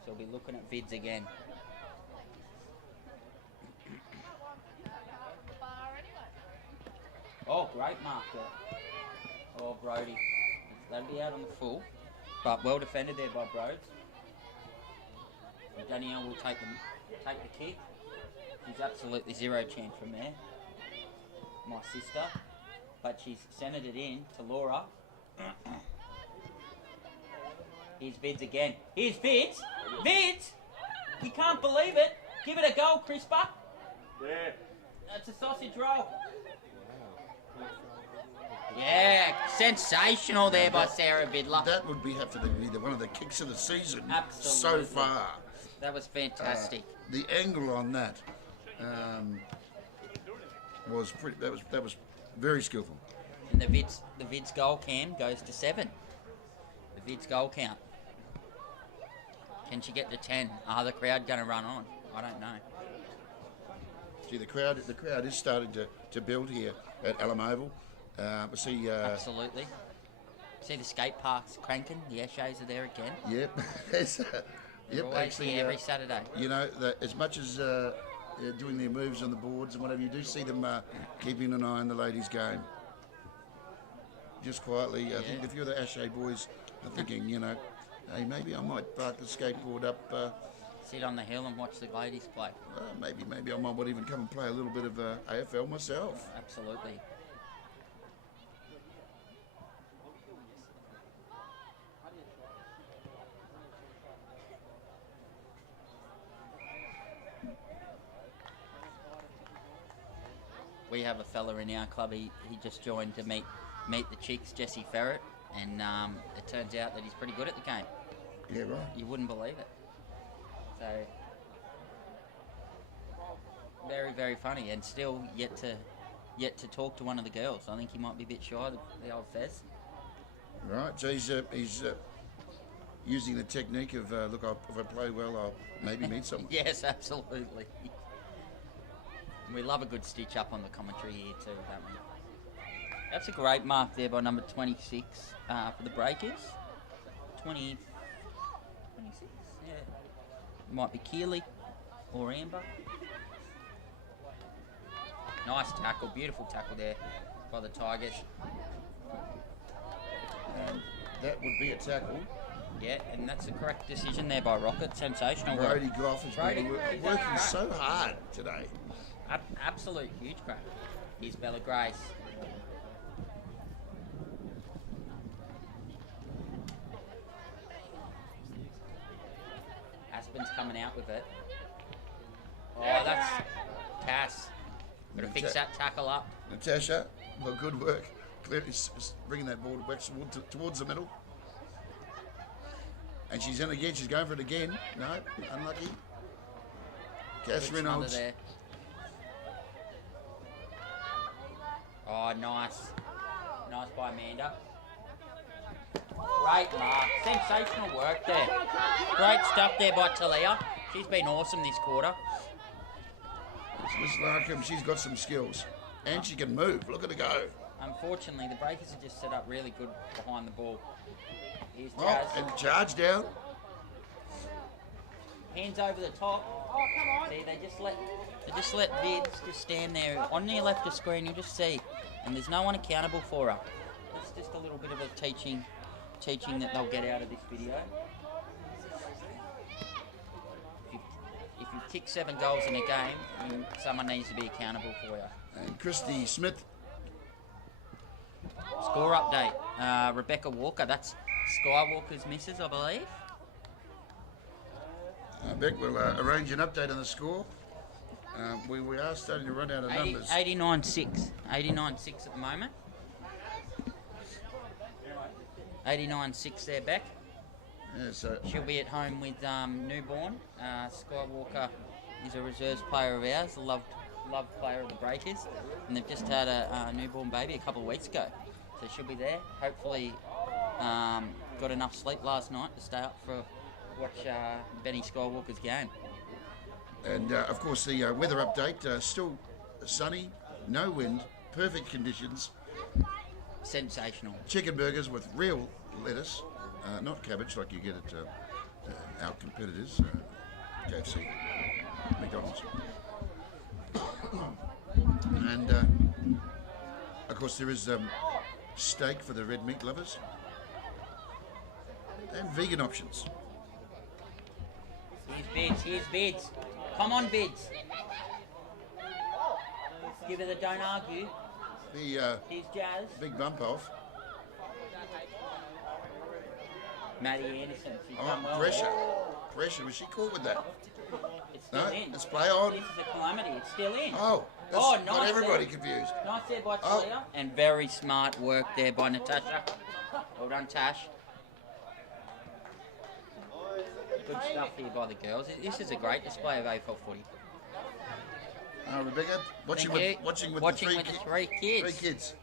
so we'll be looking at Vids again. Oh, great mark there. Oh, Brody. That'll be out on the full. But well defended there by Broads. And Danielle will take the kick. She's absolutely zero chance from there. my sister, but she's centered it in to Laura. Here's Vids again. Here's Vids. Vids! You can't believe it. Give it a go, Crisper. Yeah. That's a sausage roll. Yeah, sensational there by Sarah Vidler. That would have to be one of the kicks of the season Absolutely. so far. That was fantastic. The angle on that was pretty. That was very skillful. And the Vids goal cam goes to 7. The Vids goal count. Can she get to 10? Are the crowd going to run on? I don't know. See, the crowd is starting to build here at Alum Oval. We see. Absolutely. See the skate parks cranking. The Eshays are there again. Yep. They're always here every Saturday. You know, as much as doing their moves on the boards and whatever, you do see them keeping an eye on the ladies' game. Just quietly, I think a few of the Ashay boys are thinking, you know, hey, maybe I might park the skateboard up. Sit on the hill and watch the ladies play. Maybe I might even come and play a little bit of AFL myself. Absolutely. We have a fella in our club. He just joined to meet the chicks, Jesse Ferret, and it turns out that he's pretty good at the game. Yeah, right. You wouldn't believe it. So very, very funny, and still yet to talk to one of the girls. I think he might be a bit shy, the old Fez. Right. So he's using the technique of look, if I play well, I'll maybe meet someone. Yes, absolutely. We love a good stitch up on the commentary here too, don't we? That's a great mark there by number 26 for the Breakers. 26? Yeah. Might be Keeley or Amber. Nice tackle, beautiful tackle there by the Tigers. And that would be a tackle. Yeah, and that's the correct decision there by Rocket. Sensational work. Brody Goff has been working so hard today. Absolute huge crack. Here's Bella Grace. Aspen's coming out with it. Oh, that's Cass. Got to fix that tackle up. Natasha, well, good work. Clearly bringing that ball towards the middle. And she's in again. She's going for it again. No, unlucky. Cass Reynolds. There. Oh, nice. Nice by Amanda. Great mark. Sensational work there. Great stuff there by Talia. She's been awesome this quarter. Miss Larkham, she's got some skills. And she can move. Look at her go. Unfortunately, the Breakers are just set up really good behind the ball. Here's Jazz. Oh, and charge down. Hands over the top. Oh, come on. See, they just let Vids just stand there. On their left of screen, you'll just see. And there's no one accountable for her. It's just a little bit of a teaching that they'll get out of this video. If you kick 7 goals in a game, someone needs to be accountable for you. And Christy Smith. Score update. Rebecca Walker. That's Skywalker's missus, I believe. Beck will arrange an update on the score. We are starting to run out of numbers. 89-6. 89-6 at the moment. 89-6 there, Beck. Yeah, so She'll be at home with newborn. Skywalker is a reserves player of ours, a loved player of the Breakers, and they've just had a newborn baby a couple of weeks ago. So she'll be there. Hopefully got enough sleep last night to stay up for watch Benny Skywalker's game. And of course the weather update, still sunny, no wind, perfect conditions. Sensational. Chicken burgers with real lettuce, not cabbage like you get at our competitors, KFC, McDonald's. And of course there is steak for the red meat lovers and vegan options. Here's Vids. Come on, Vids. Give her the don't argue. the Here's Jazz. big bump off. Maddie Anderson. She's done Oh, well. pressure. Was she caught with that? It's still No, in. let's play on. This is a calamity. It's still in. Oh, that's Oh, got nice everybody there. confused. Nice there by Oh. Talia. And very smart work there by Natasha. Well done, Tash. Good stuff here by the girls. This is a great display of AFL footy. Rebecca, watching Thank you. with, watching with Watching the with the three three kids. kids.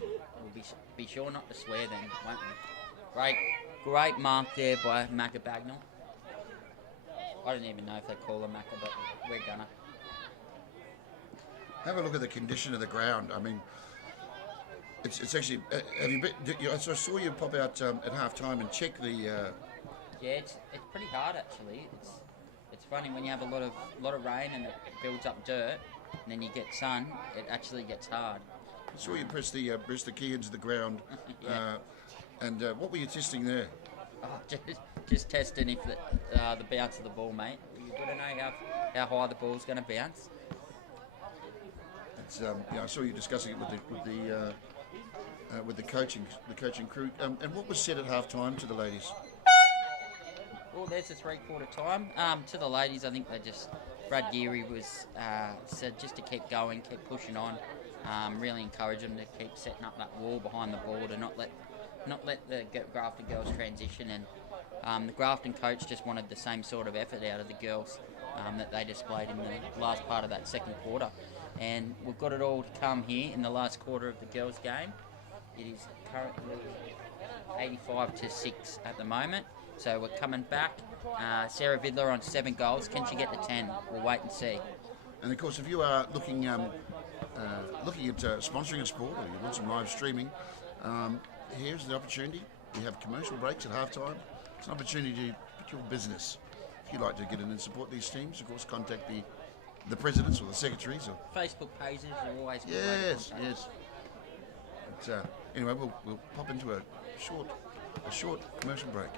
We'll be sure not to swear then, won't we? Great mark there by Macca Bagnall. I don't even know if they call her Macca, but we're gonna. Have a look at the condition of the ground. I mean, it's actually. Have you been? I saw you pop out at half time and check the. Yeah, it's pretty hard actually. It's funny when you have a lot of rain and it builds up dirt, and then you get sun. It actually gets hard. I saw you press the key into the ground. Yeah. And what were you testing there? Oh, just testing if the bounce of the ball, mate. You've got to know how high the ball's going to bounce. It's, I saw you discussing it with the coaching crew. And what was said at half time to the ladies? Well, there's the three-quarter time. To the ladies, I think Brad Geary was said just to keep going, keep pushing on. Really encourage them to keep setting up that wall behind the ball to not let the Grafton girls transition. And the Grafton coach just wanted the same sort of effort out of the girls that they displayed in the last part of that second quarter. And we've got it all to come here in the last quarter of the girls' game. It is currently 85-6 at the moment. So we're coming back. Sarah Vidler on 7 goals. Can she get to 10? We'll wait and see. And of course, if you are looking at sponsoring a sport or you want some live streaming, here's the opportunity. We have commercial breaks at halftime. It's an opportunity to put your business. If you'd like to get in and support these teams, of course, contact the presidents or the secretaries. Or Facebook pages are always good. yes. But, anyway, we'll pop into a short commercial break.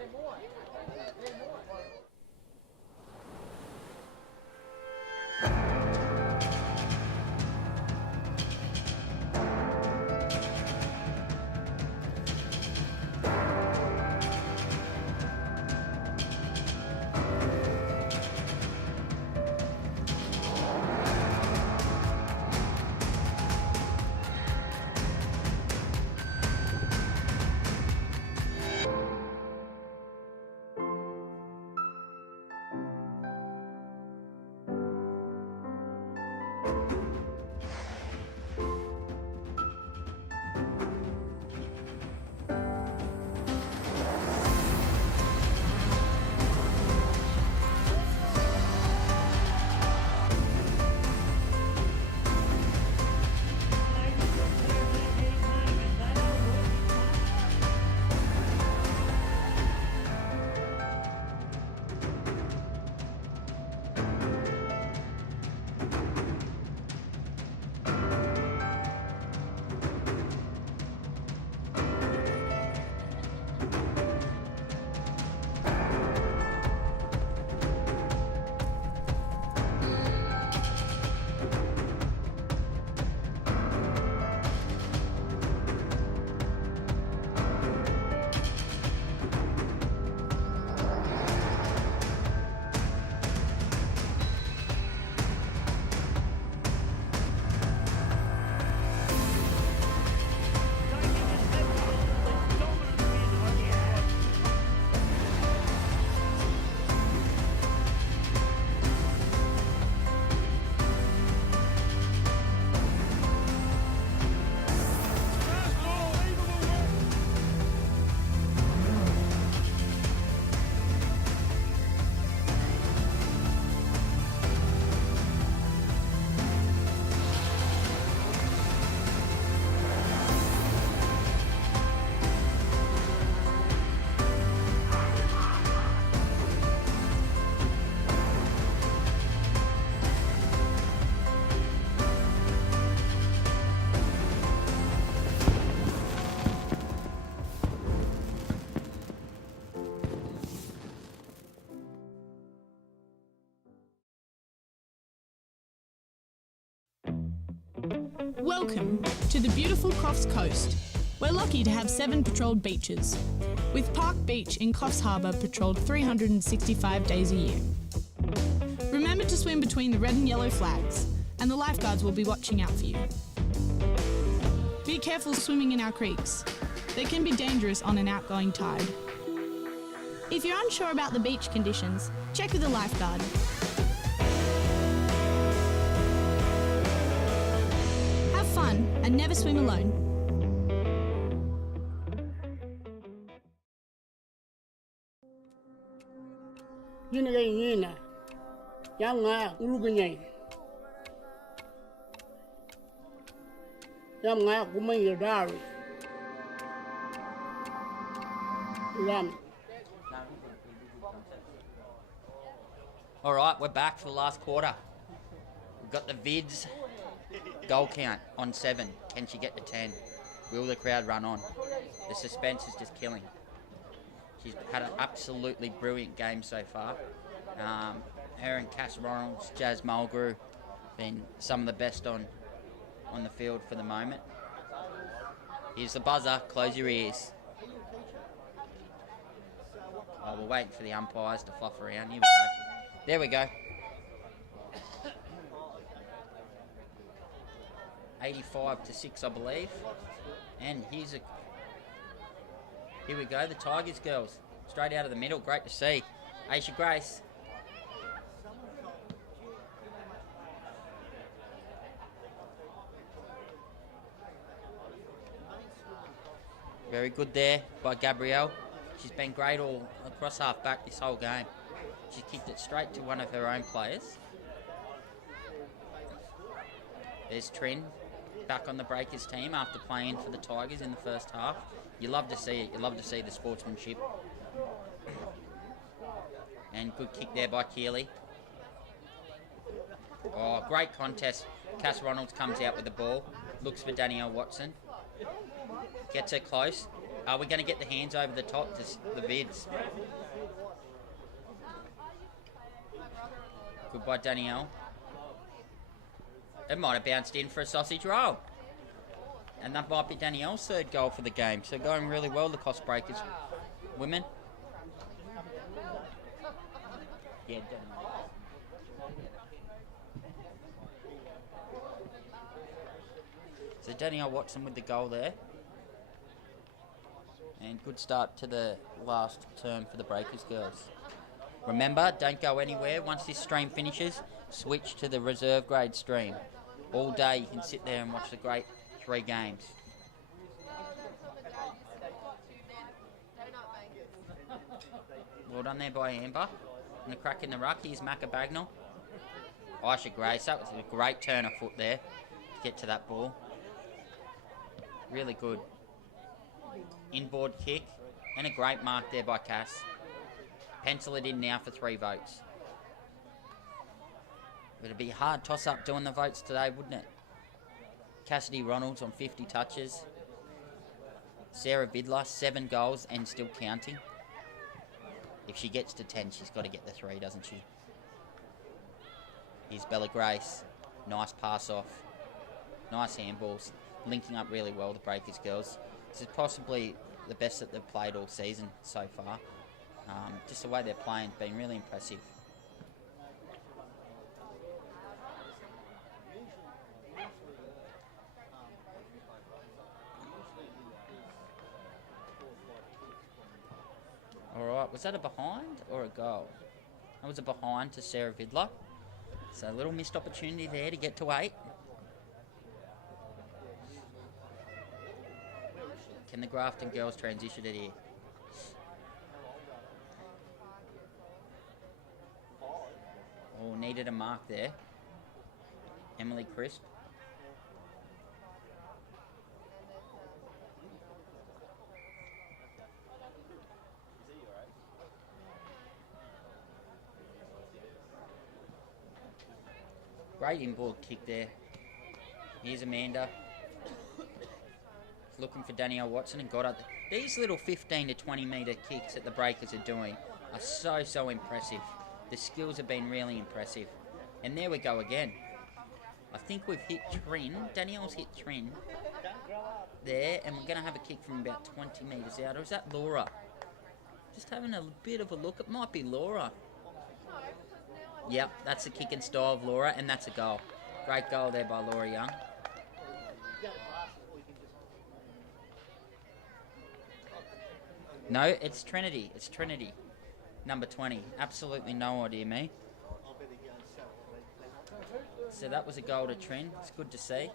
Welcome to the beautiful Coffs Coast. We're lucky to have 7 patrolled beaches, with Park Beach in Coffs Harbour patrolled 365 days a year. Remember to swim between the red and yellow flags, and the lifeguards will be watching out for you. Be careful swimming in our creeks. They can be dangerous on an outgoing tide. If you're unsure about the beach conditions, check with a lifeguard. Have fun and never swim alone. Yina Yanga Uruguay. Yanga Gumay Dari. Ram. All right, we're back for the last quarter. We've got the Vids goal count on 7. Can she get to 10? Will the crowd run on? The suspense is just killing. She's had an absolutely brilliant game so far. Her and Cass Ronalds, Jazz Mulgrew, been some of the best on the field for the moment. Here's the buzzer. Close your ears. Oh, we're waiting for the umpires to fluff around. Here we go. There we go. 85-6, I believe. And here we go, the Tigers girls. Straight out of the middle, great to see. Aisha Grace. Very good there by Gabrielle. She's been great all across half back this whole game. She kicked it straight to one of her own players. There's Trin back on the Breakers team after playing for the Tigers in the first half. You love to see it. You love to see the sportsmanship. And good kick there by Keeley. Oh, great contest. Cass Ronalds comes out with the ball. Looks for Danielle Watson. Gets her close. Are we going to get the hands over the top to the Vids? Good by Danielle. It might have bounced in for a sausage roll. And that might be Danielle's 3rd goal for the game. So going really well, the Coffs Breakers women. Yeah, Danielle. So Danielle Watson with the goal there. And good start to the last term for the Breakers girls. Remember, don't go anywhere. Once this stream finishes, switch to the reserve grade stream. All day you can sit there and watch the great 3 games. Well done there by Amber. And a crack in the ruck. Here's Macca Bagnall. Aisha Grace. That was a great turn of foot there to get to that ball. Really good. Inboard kick. And a great mark there by Cass. Pencil it in now for 3 votes. It'd be a hard toss-up doing the votes today, wouldn't it? Cassidy Ronalds on 50 touches. Sarah Vidler, 7 goals and still counting. If she gets to 10, she's got to get the 3, doesn't she? Here's Bella Grace. Nice pass off. Nice handballs. Linking up really well, the Breakers girls. This is possibly the best that they've played all season so far. Just the way they're playing has been really impressive. Alright, was that a behind or a goal? That was a behind to Sarah Vidler. So a little missed opportunity there to get to 8. Can the Grafton girls transition it here? Oh, needed a mark there. Emily Crisp. Great inboard kick there. Here's Amanda. Looking for Danielle Watson and got up. These little 15 to 20 metre kicks that the Breakers are doing are so impressive. The skills have been really impressive. And there we go again. I think we've hit Trin. Danielle's hit Trin there, and we're going to have a kick from about 20 metres out. Or is that Laura? Just having a bit of a look. It might be Laura. Yep, that's the kick and style of Laura, and that's a goal. Great goal there by Laura Young. No, it's Trinity. It's Trinity. Number 20. Absolutely no idea, me. So that was a goal to Trin. It's good to see.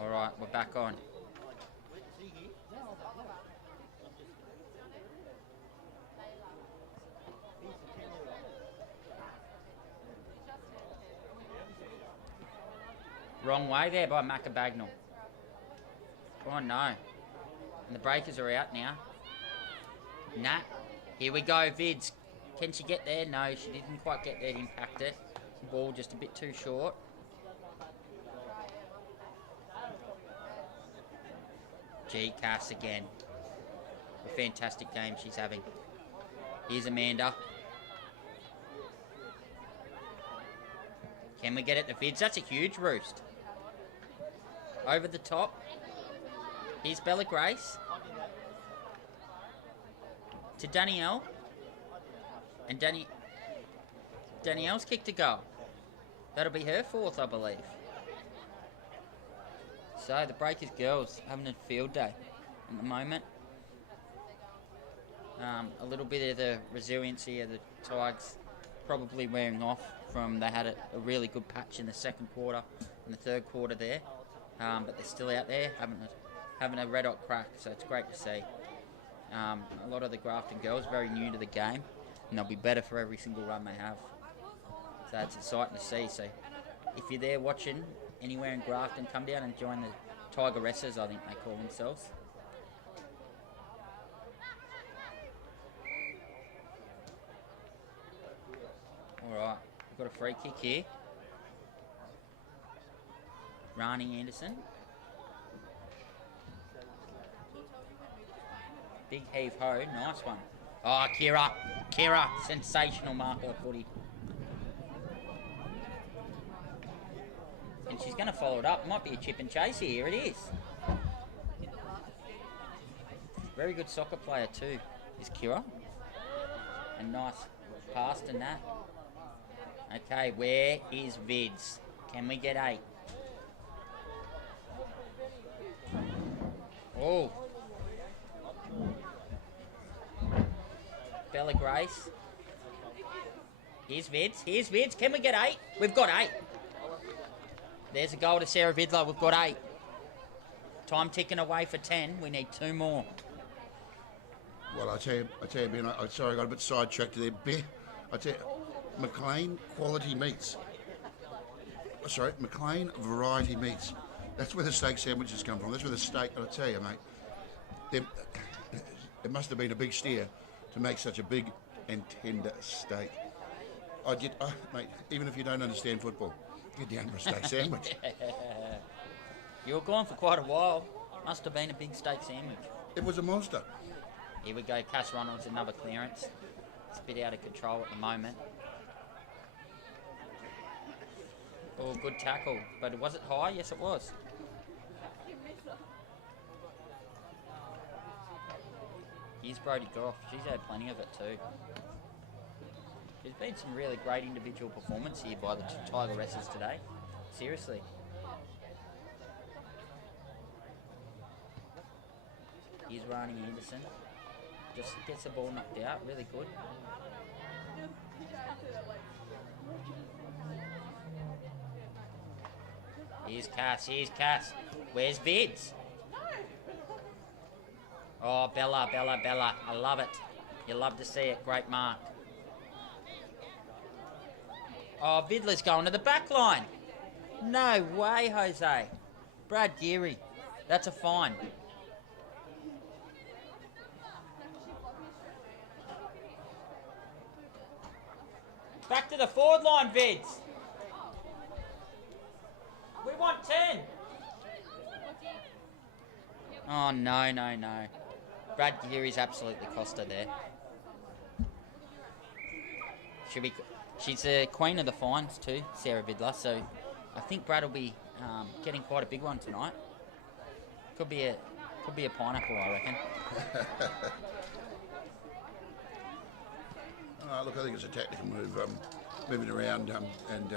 All right, we're back on. Wrong way there by Macabagnal. Oh no. And the breakers are out now. Nah. Here we go, Vids. Can she get there? No, she didn't quite get there to impact it. Ball just a bit too short. Gee, Cass again. A fantastic game she's having. Here's Amanda. Can we get it to Vids? That's a huge roost. Over the top. Here's Bella Grace. To Danielle. And Danielle's kick to goal. That'll be her fourth, I believe. So the Breakers girls having a field day at the moment. A little bit of the resiliency of the Tigers probably wearing off from they had a really good patch in the second quarter and the third quarter there. But they're still out there having a red hot crack, so it's great to see. A lot of the Grafton girls very new to the game, and they'll be better for every single run they have. So it's exciting to see. So if you're there watching anywhere in Grafton, come down and join the Tigeresses, I think they call themselves. Alright, we've got a free kick here. Rani Anderson. Big heave ho, nice one. Oh, Kira, sensational mark of the footy. And she's going to follow it up. Might be a chip and chase here. It is. Very good soccer player too, is Kira. And nice pass to Nat. Okay, where is Vids? Can we get 8? Oh. Bella Grace. Here's Vids. Can we get 8? We've got 8. There's a goal to Sarah Vidler. We've got 8. Time ticking away for 10. We need 2 more. Well, I tell you, Ben, I'm sorry I got a bit sidetracked there. Ben, I tell you, McLean Quality Meats. Sorry, McLean Variety Meats. That's where the steak sandwiches come from. That's where the steak, I tell you, mate, it must have been a big steer to make such a big and tender steak. Mate, even if you don't understand football, get down for a steak sandwich. You were gone for quite a while. Must have been a big steak sandwich. It was a monster. Here we go, Cass Ronalds, another clearance. It's a bit out of control at the moment. Oh, good tackle. But was it high? Yes, it was. Here's Brodie Goff. She's had plenty of it too. There's been some really great individual performance here by the Tigeresses today. Seriously. Here's Rani Anderson. Just gets the ball knocked out. Really good. Here's Cass. Where's Vids? Oh, Bella. I love it. You love to see it. Great mark. Oh, Vidler's going to the back line. No way, Jose. Brad Geary. That's a fine. Back to the forward line, Vids. We want 10. Oh, no. Brad Geary's absolutely cost her there. She's the queen of the fines too, Sarah Vidler, so I think Brad will be getting quite a big one tonight. Could be a pineapple, I reckon. Look, I think it's a tactical move, moving around and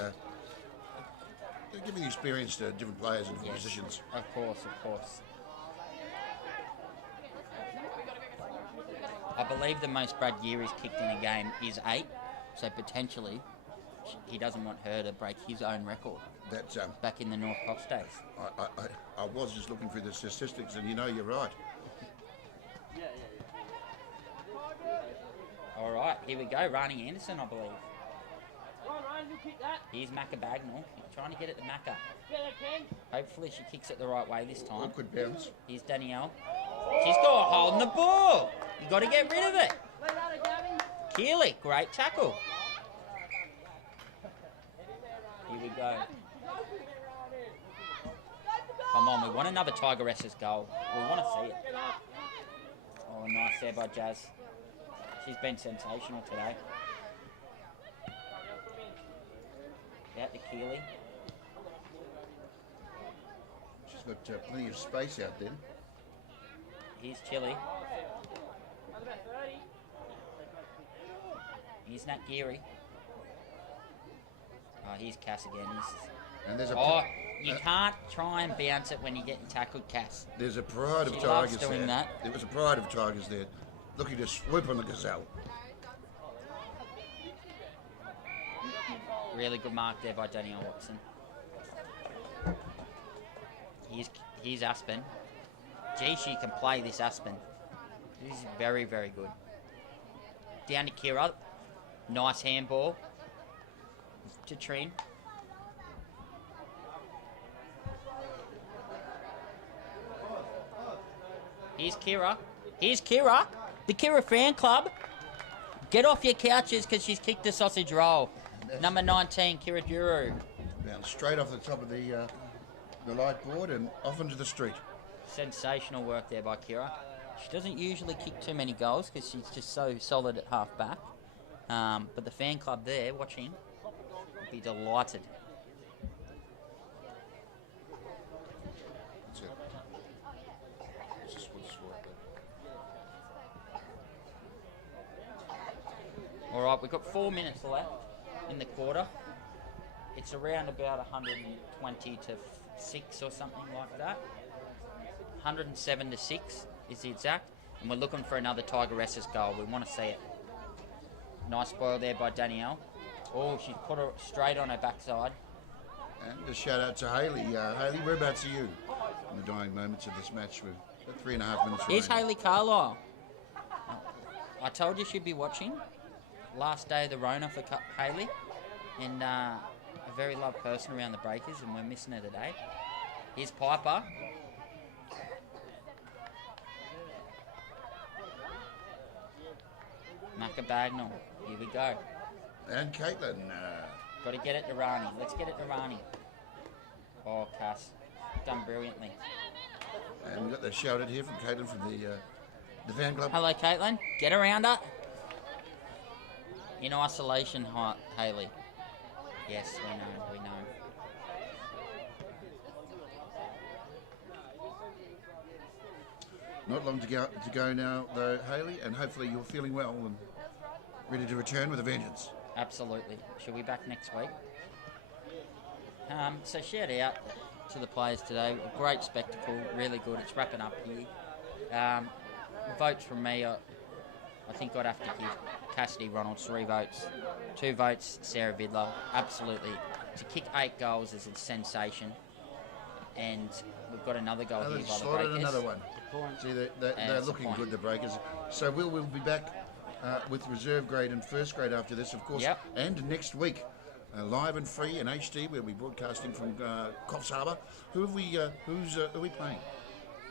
giving experience to different players in different positions. Of course. I believe the most Brad Geary's kicked in a game is 8, so potentially he doesn't want her to break his own record. That's back in the North Coffs days. I was just looking through the statistics, and you're right. All right, here we go. Rani Anderson, I believe. Here's Macca Bagnall. Trying to get it to Macca. Hopefully she kicks it the right way this time. Good bounce. Here's Danielle. She's got a hold in the ball. You got to get rid of it. Keely, great tackle. Here we go. Come on, we want another Tigeresses goal. We want to see it. Oh, nice there by Jazz. She's been sensational today. Out to Keely. She's got plenty of space out there. Here's Chili. Here's Nat Geary. Oh, here's Cass again. And there's you can't try and bounce it when you're getting tackled, Cass. There's a pride of She Tigers loves doing there. that. There was a pride of Tigers there, looking to swoop on the gazelle. Really good mark there by Danielle Watson. Here's Aspen. Gee, she can play this Aspen. She's very, very good. Down to Kira. Nice handball. To Trin. Here's Kira. The Kira fan club. Get off your couches because she's kicked a sausage roll. Number 19, Kira Duru. Down straight off the top of the light board and off into the street. Sensational work there by Kira. She doesn't usually kick too many goals because she's just so solid at half back. But the fan club there watching will be delighted. That's it. It's just one swipe. All right, we've got 4 minutes left in the quarter. It's around about 120 to 6 or something like that. 107 to 6 is the exact. And we're looking for another Tigeresses goal. We want to see it. Nice spoil there by Danielle. Oh, she's put her straight on her backside. And a shout out to Hayley. Hayley, whereabouts are you in the dying moments of this match? With 3.5 minutes. Here's remaining. Hayley Carlisle. I told you she'd be watching. Last day of the Rona for Hayley. And a very loved person around the breakers, and we're missing her today. Here's Piper. Macca Bagnall. Here we go. And Caitlin. Got to get it to Rani. Let's get it to Rani. Oh, Cass. Done brilliantly. And we've got the shout out here from Caitlin from the fan club. Hello, Caitlin. Get around her. In isolation, Hayley. Yes, we know. Not long to go now, though, Hayley, and hopefully you're feeling well and ready to return with a vengeance. Absolutely. She'll be back next week. So shout out to the players today. A great spectacle, really good. It's wrapping up here. Votes from me, I think I'd have to give Cassidy Ronalds 3 votes. 2 votes, Sarah Vidler. Absolutely. To kick 8 goals is a sensation. And we've got another goal here by the Slotted Breakers. another one. See, they're looking good, the Breakers. So we'll be back with reserve grade and first grade after this, of course. Yep. And next week, live and free in HD, we'll be broadcasting from Coffs Harbour. Who are we playing?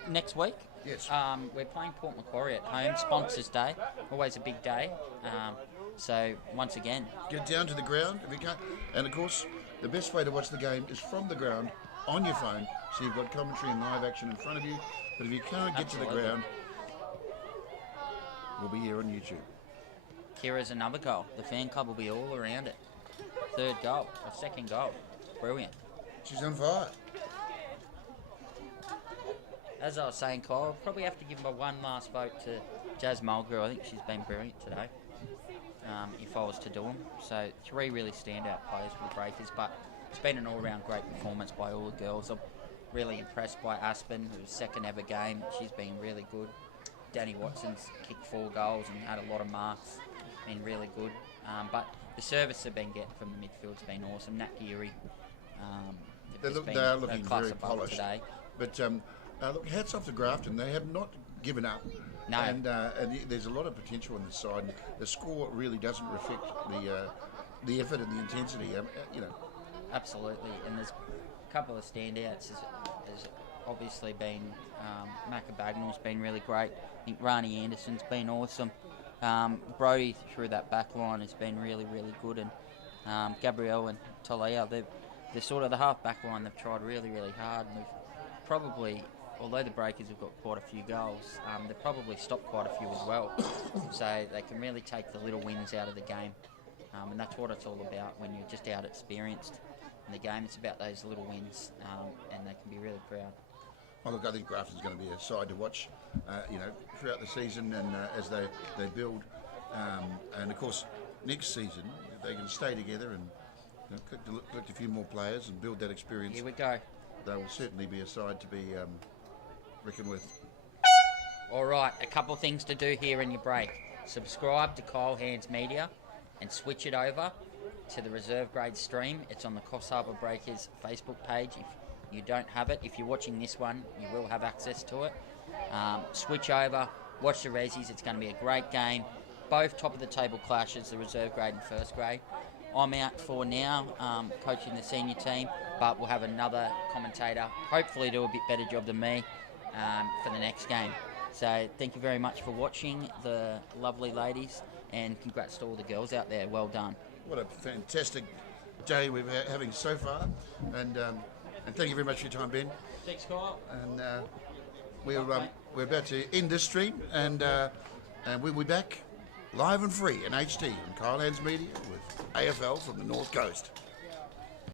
Next week? Yes. We're playing Port Macquarie at home. Sponsors Day. Always a big day. So once again, Get down to the ground if you can't. And of course, the best way to watch the game is from the ground on your phone. So you've got commentary and live action in front of you. But if you can't get to the Absolutely. ground, we'll be here on YouTube. Kira's another goal. The fan club will be all around it. Third goal, or second goal. Brilliant. She's on fire. As I was saying, Kyle, I'll probably have to give my one last vote to Jazz Mulgrew. I think she's been brilliant today, if I was to do them. So 3 really standout players for the Breakers, but it's been an all-round great performance by all the girls. I'm really impressed by Aspen, whose second ever game. She's been really good. Danny Watson's kicked 4 goals and had a lot of marks. Been really good. But the service they've been getting from the midfield's been awesome. Nat Geary. They are looking very polished. Today. But look, hats off to Grafton. They have not given up. No. And there's a lot of potential on this side. The score really doesn't reflect the effort and the intensity. Absolutely, and there's a couple of standouts. There's obviously been Macca Bagnall's been really great. I think Rani Anderson's been awesome. Brody through that back line has been really, really good, and Gabrielle and Talia, they're sort of the half back line. They've tried really, really hard, and they've probably, although the Breakers have got quite a few goals, they've probably stopped quite a few as well. So they can really take the little wins out of the game, and that's what it's all about when you're just out experienced in the game. It's about those little wins, and they can be really proud. Well, look, I think Grafton's going to be a side to watch, throughout the season and as they build. And of course, next season, if they can stay together and collect a few more players and build that experience, Here we go. they will certainly be a side to be reckoned with. All right, a couple things to do here in your break. Subscribe to Kyle Hands Media and switch it over to the reserve grade stream. It's on the Coffs Harbour Breakers Facebook page. If you don't have it, if you're watching this one, you will have access to it. Switch over, watch the Resies. It's going to be a great game. Both top of the table clashes, the reserve grade and first grade. I'm out for now, coaching the senior team, but we'll have another commentator, hopefully do a bit better job than me, for the next game. So thank you very much for watching, the lovely ladies, and congrats to all the girls out there. Well done. What a fantastic day we're having so far, and thank you very much for your time, Ben. Thanks, Kyle. And we're about to end this stream, and we'll be back live and free in HD on Kyle Hands Media with AFL from the North Coast.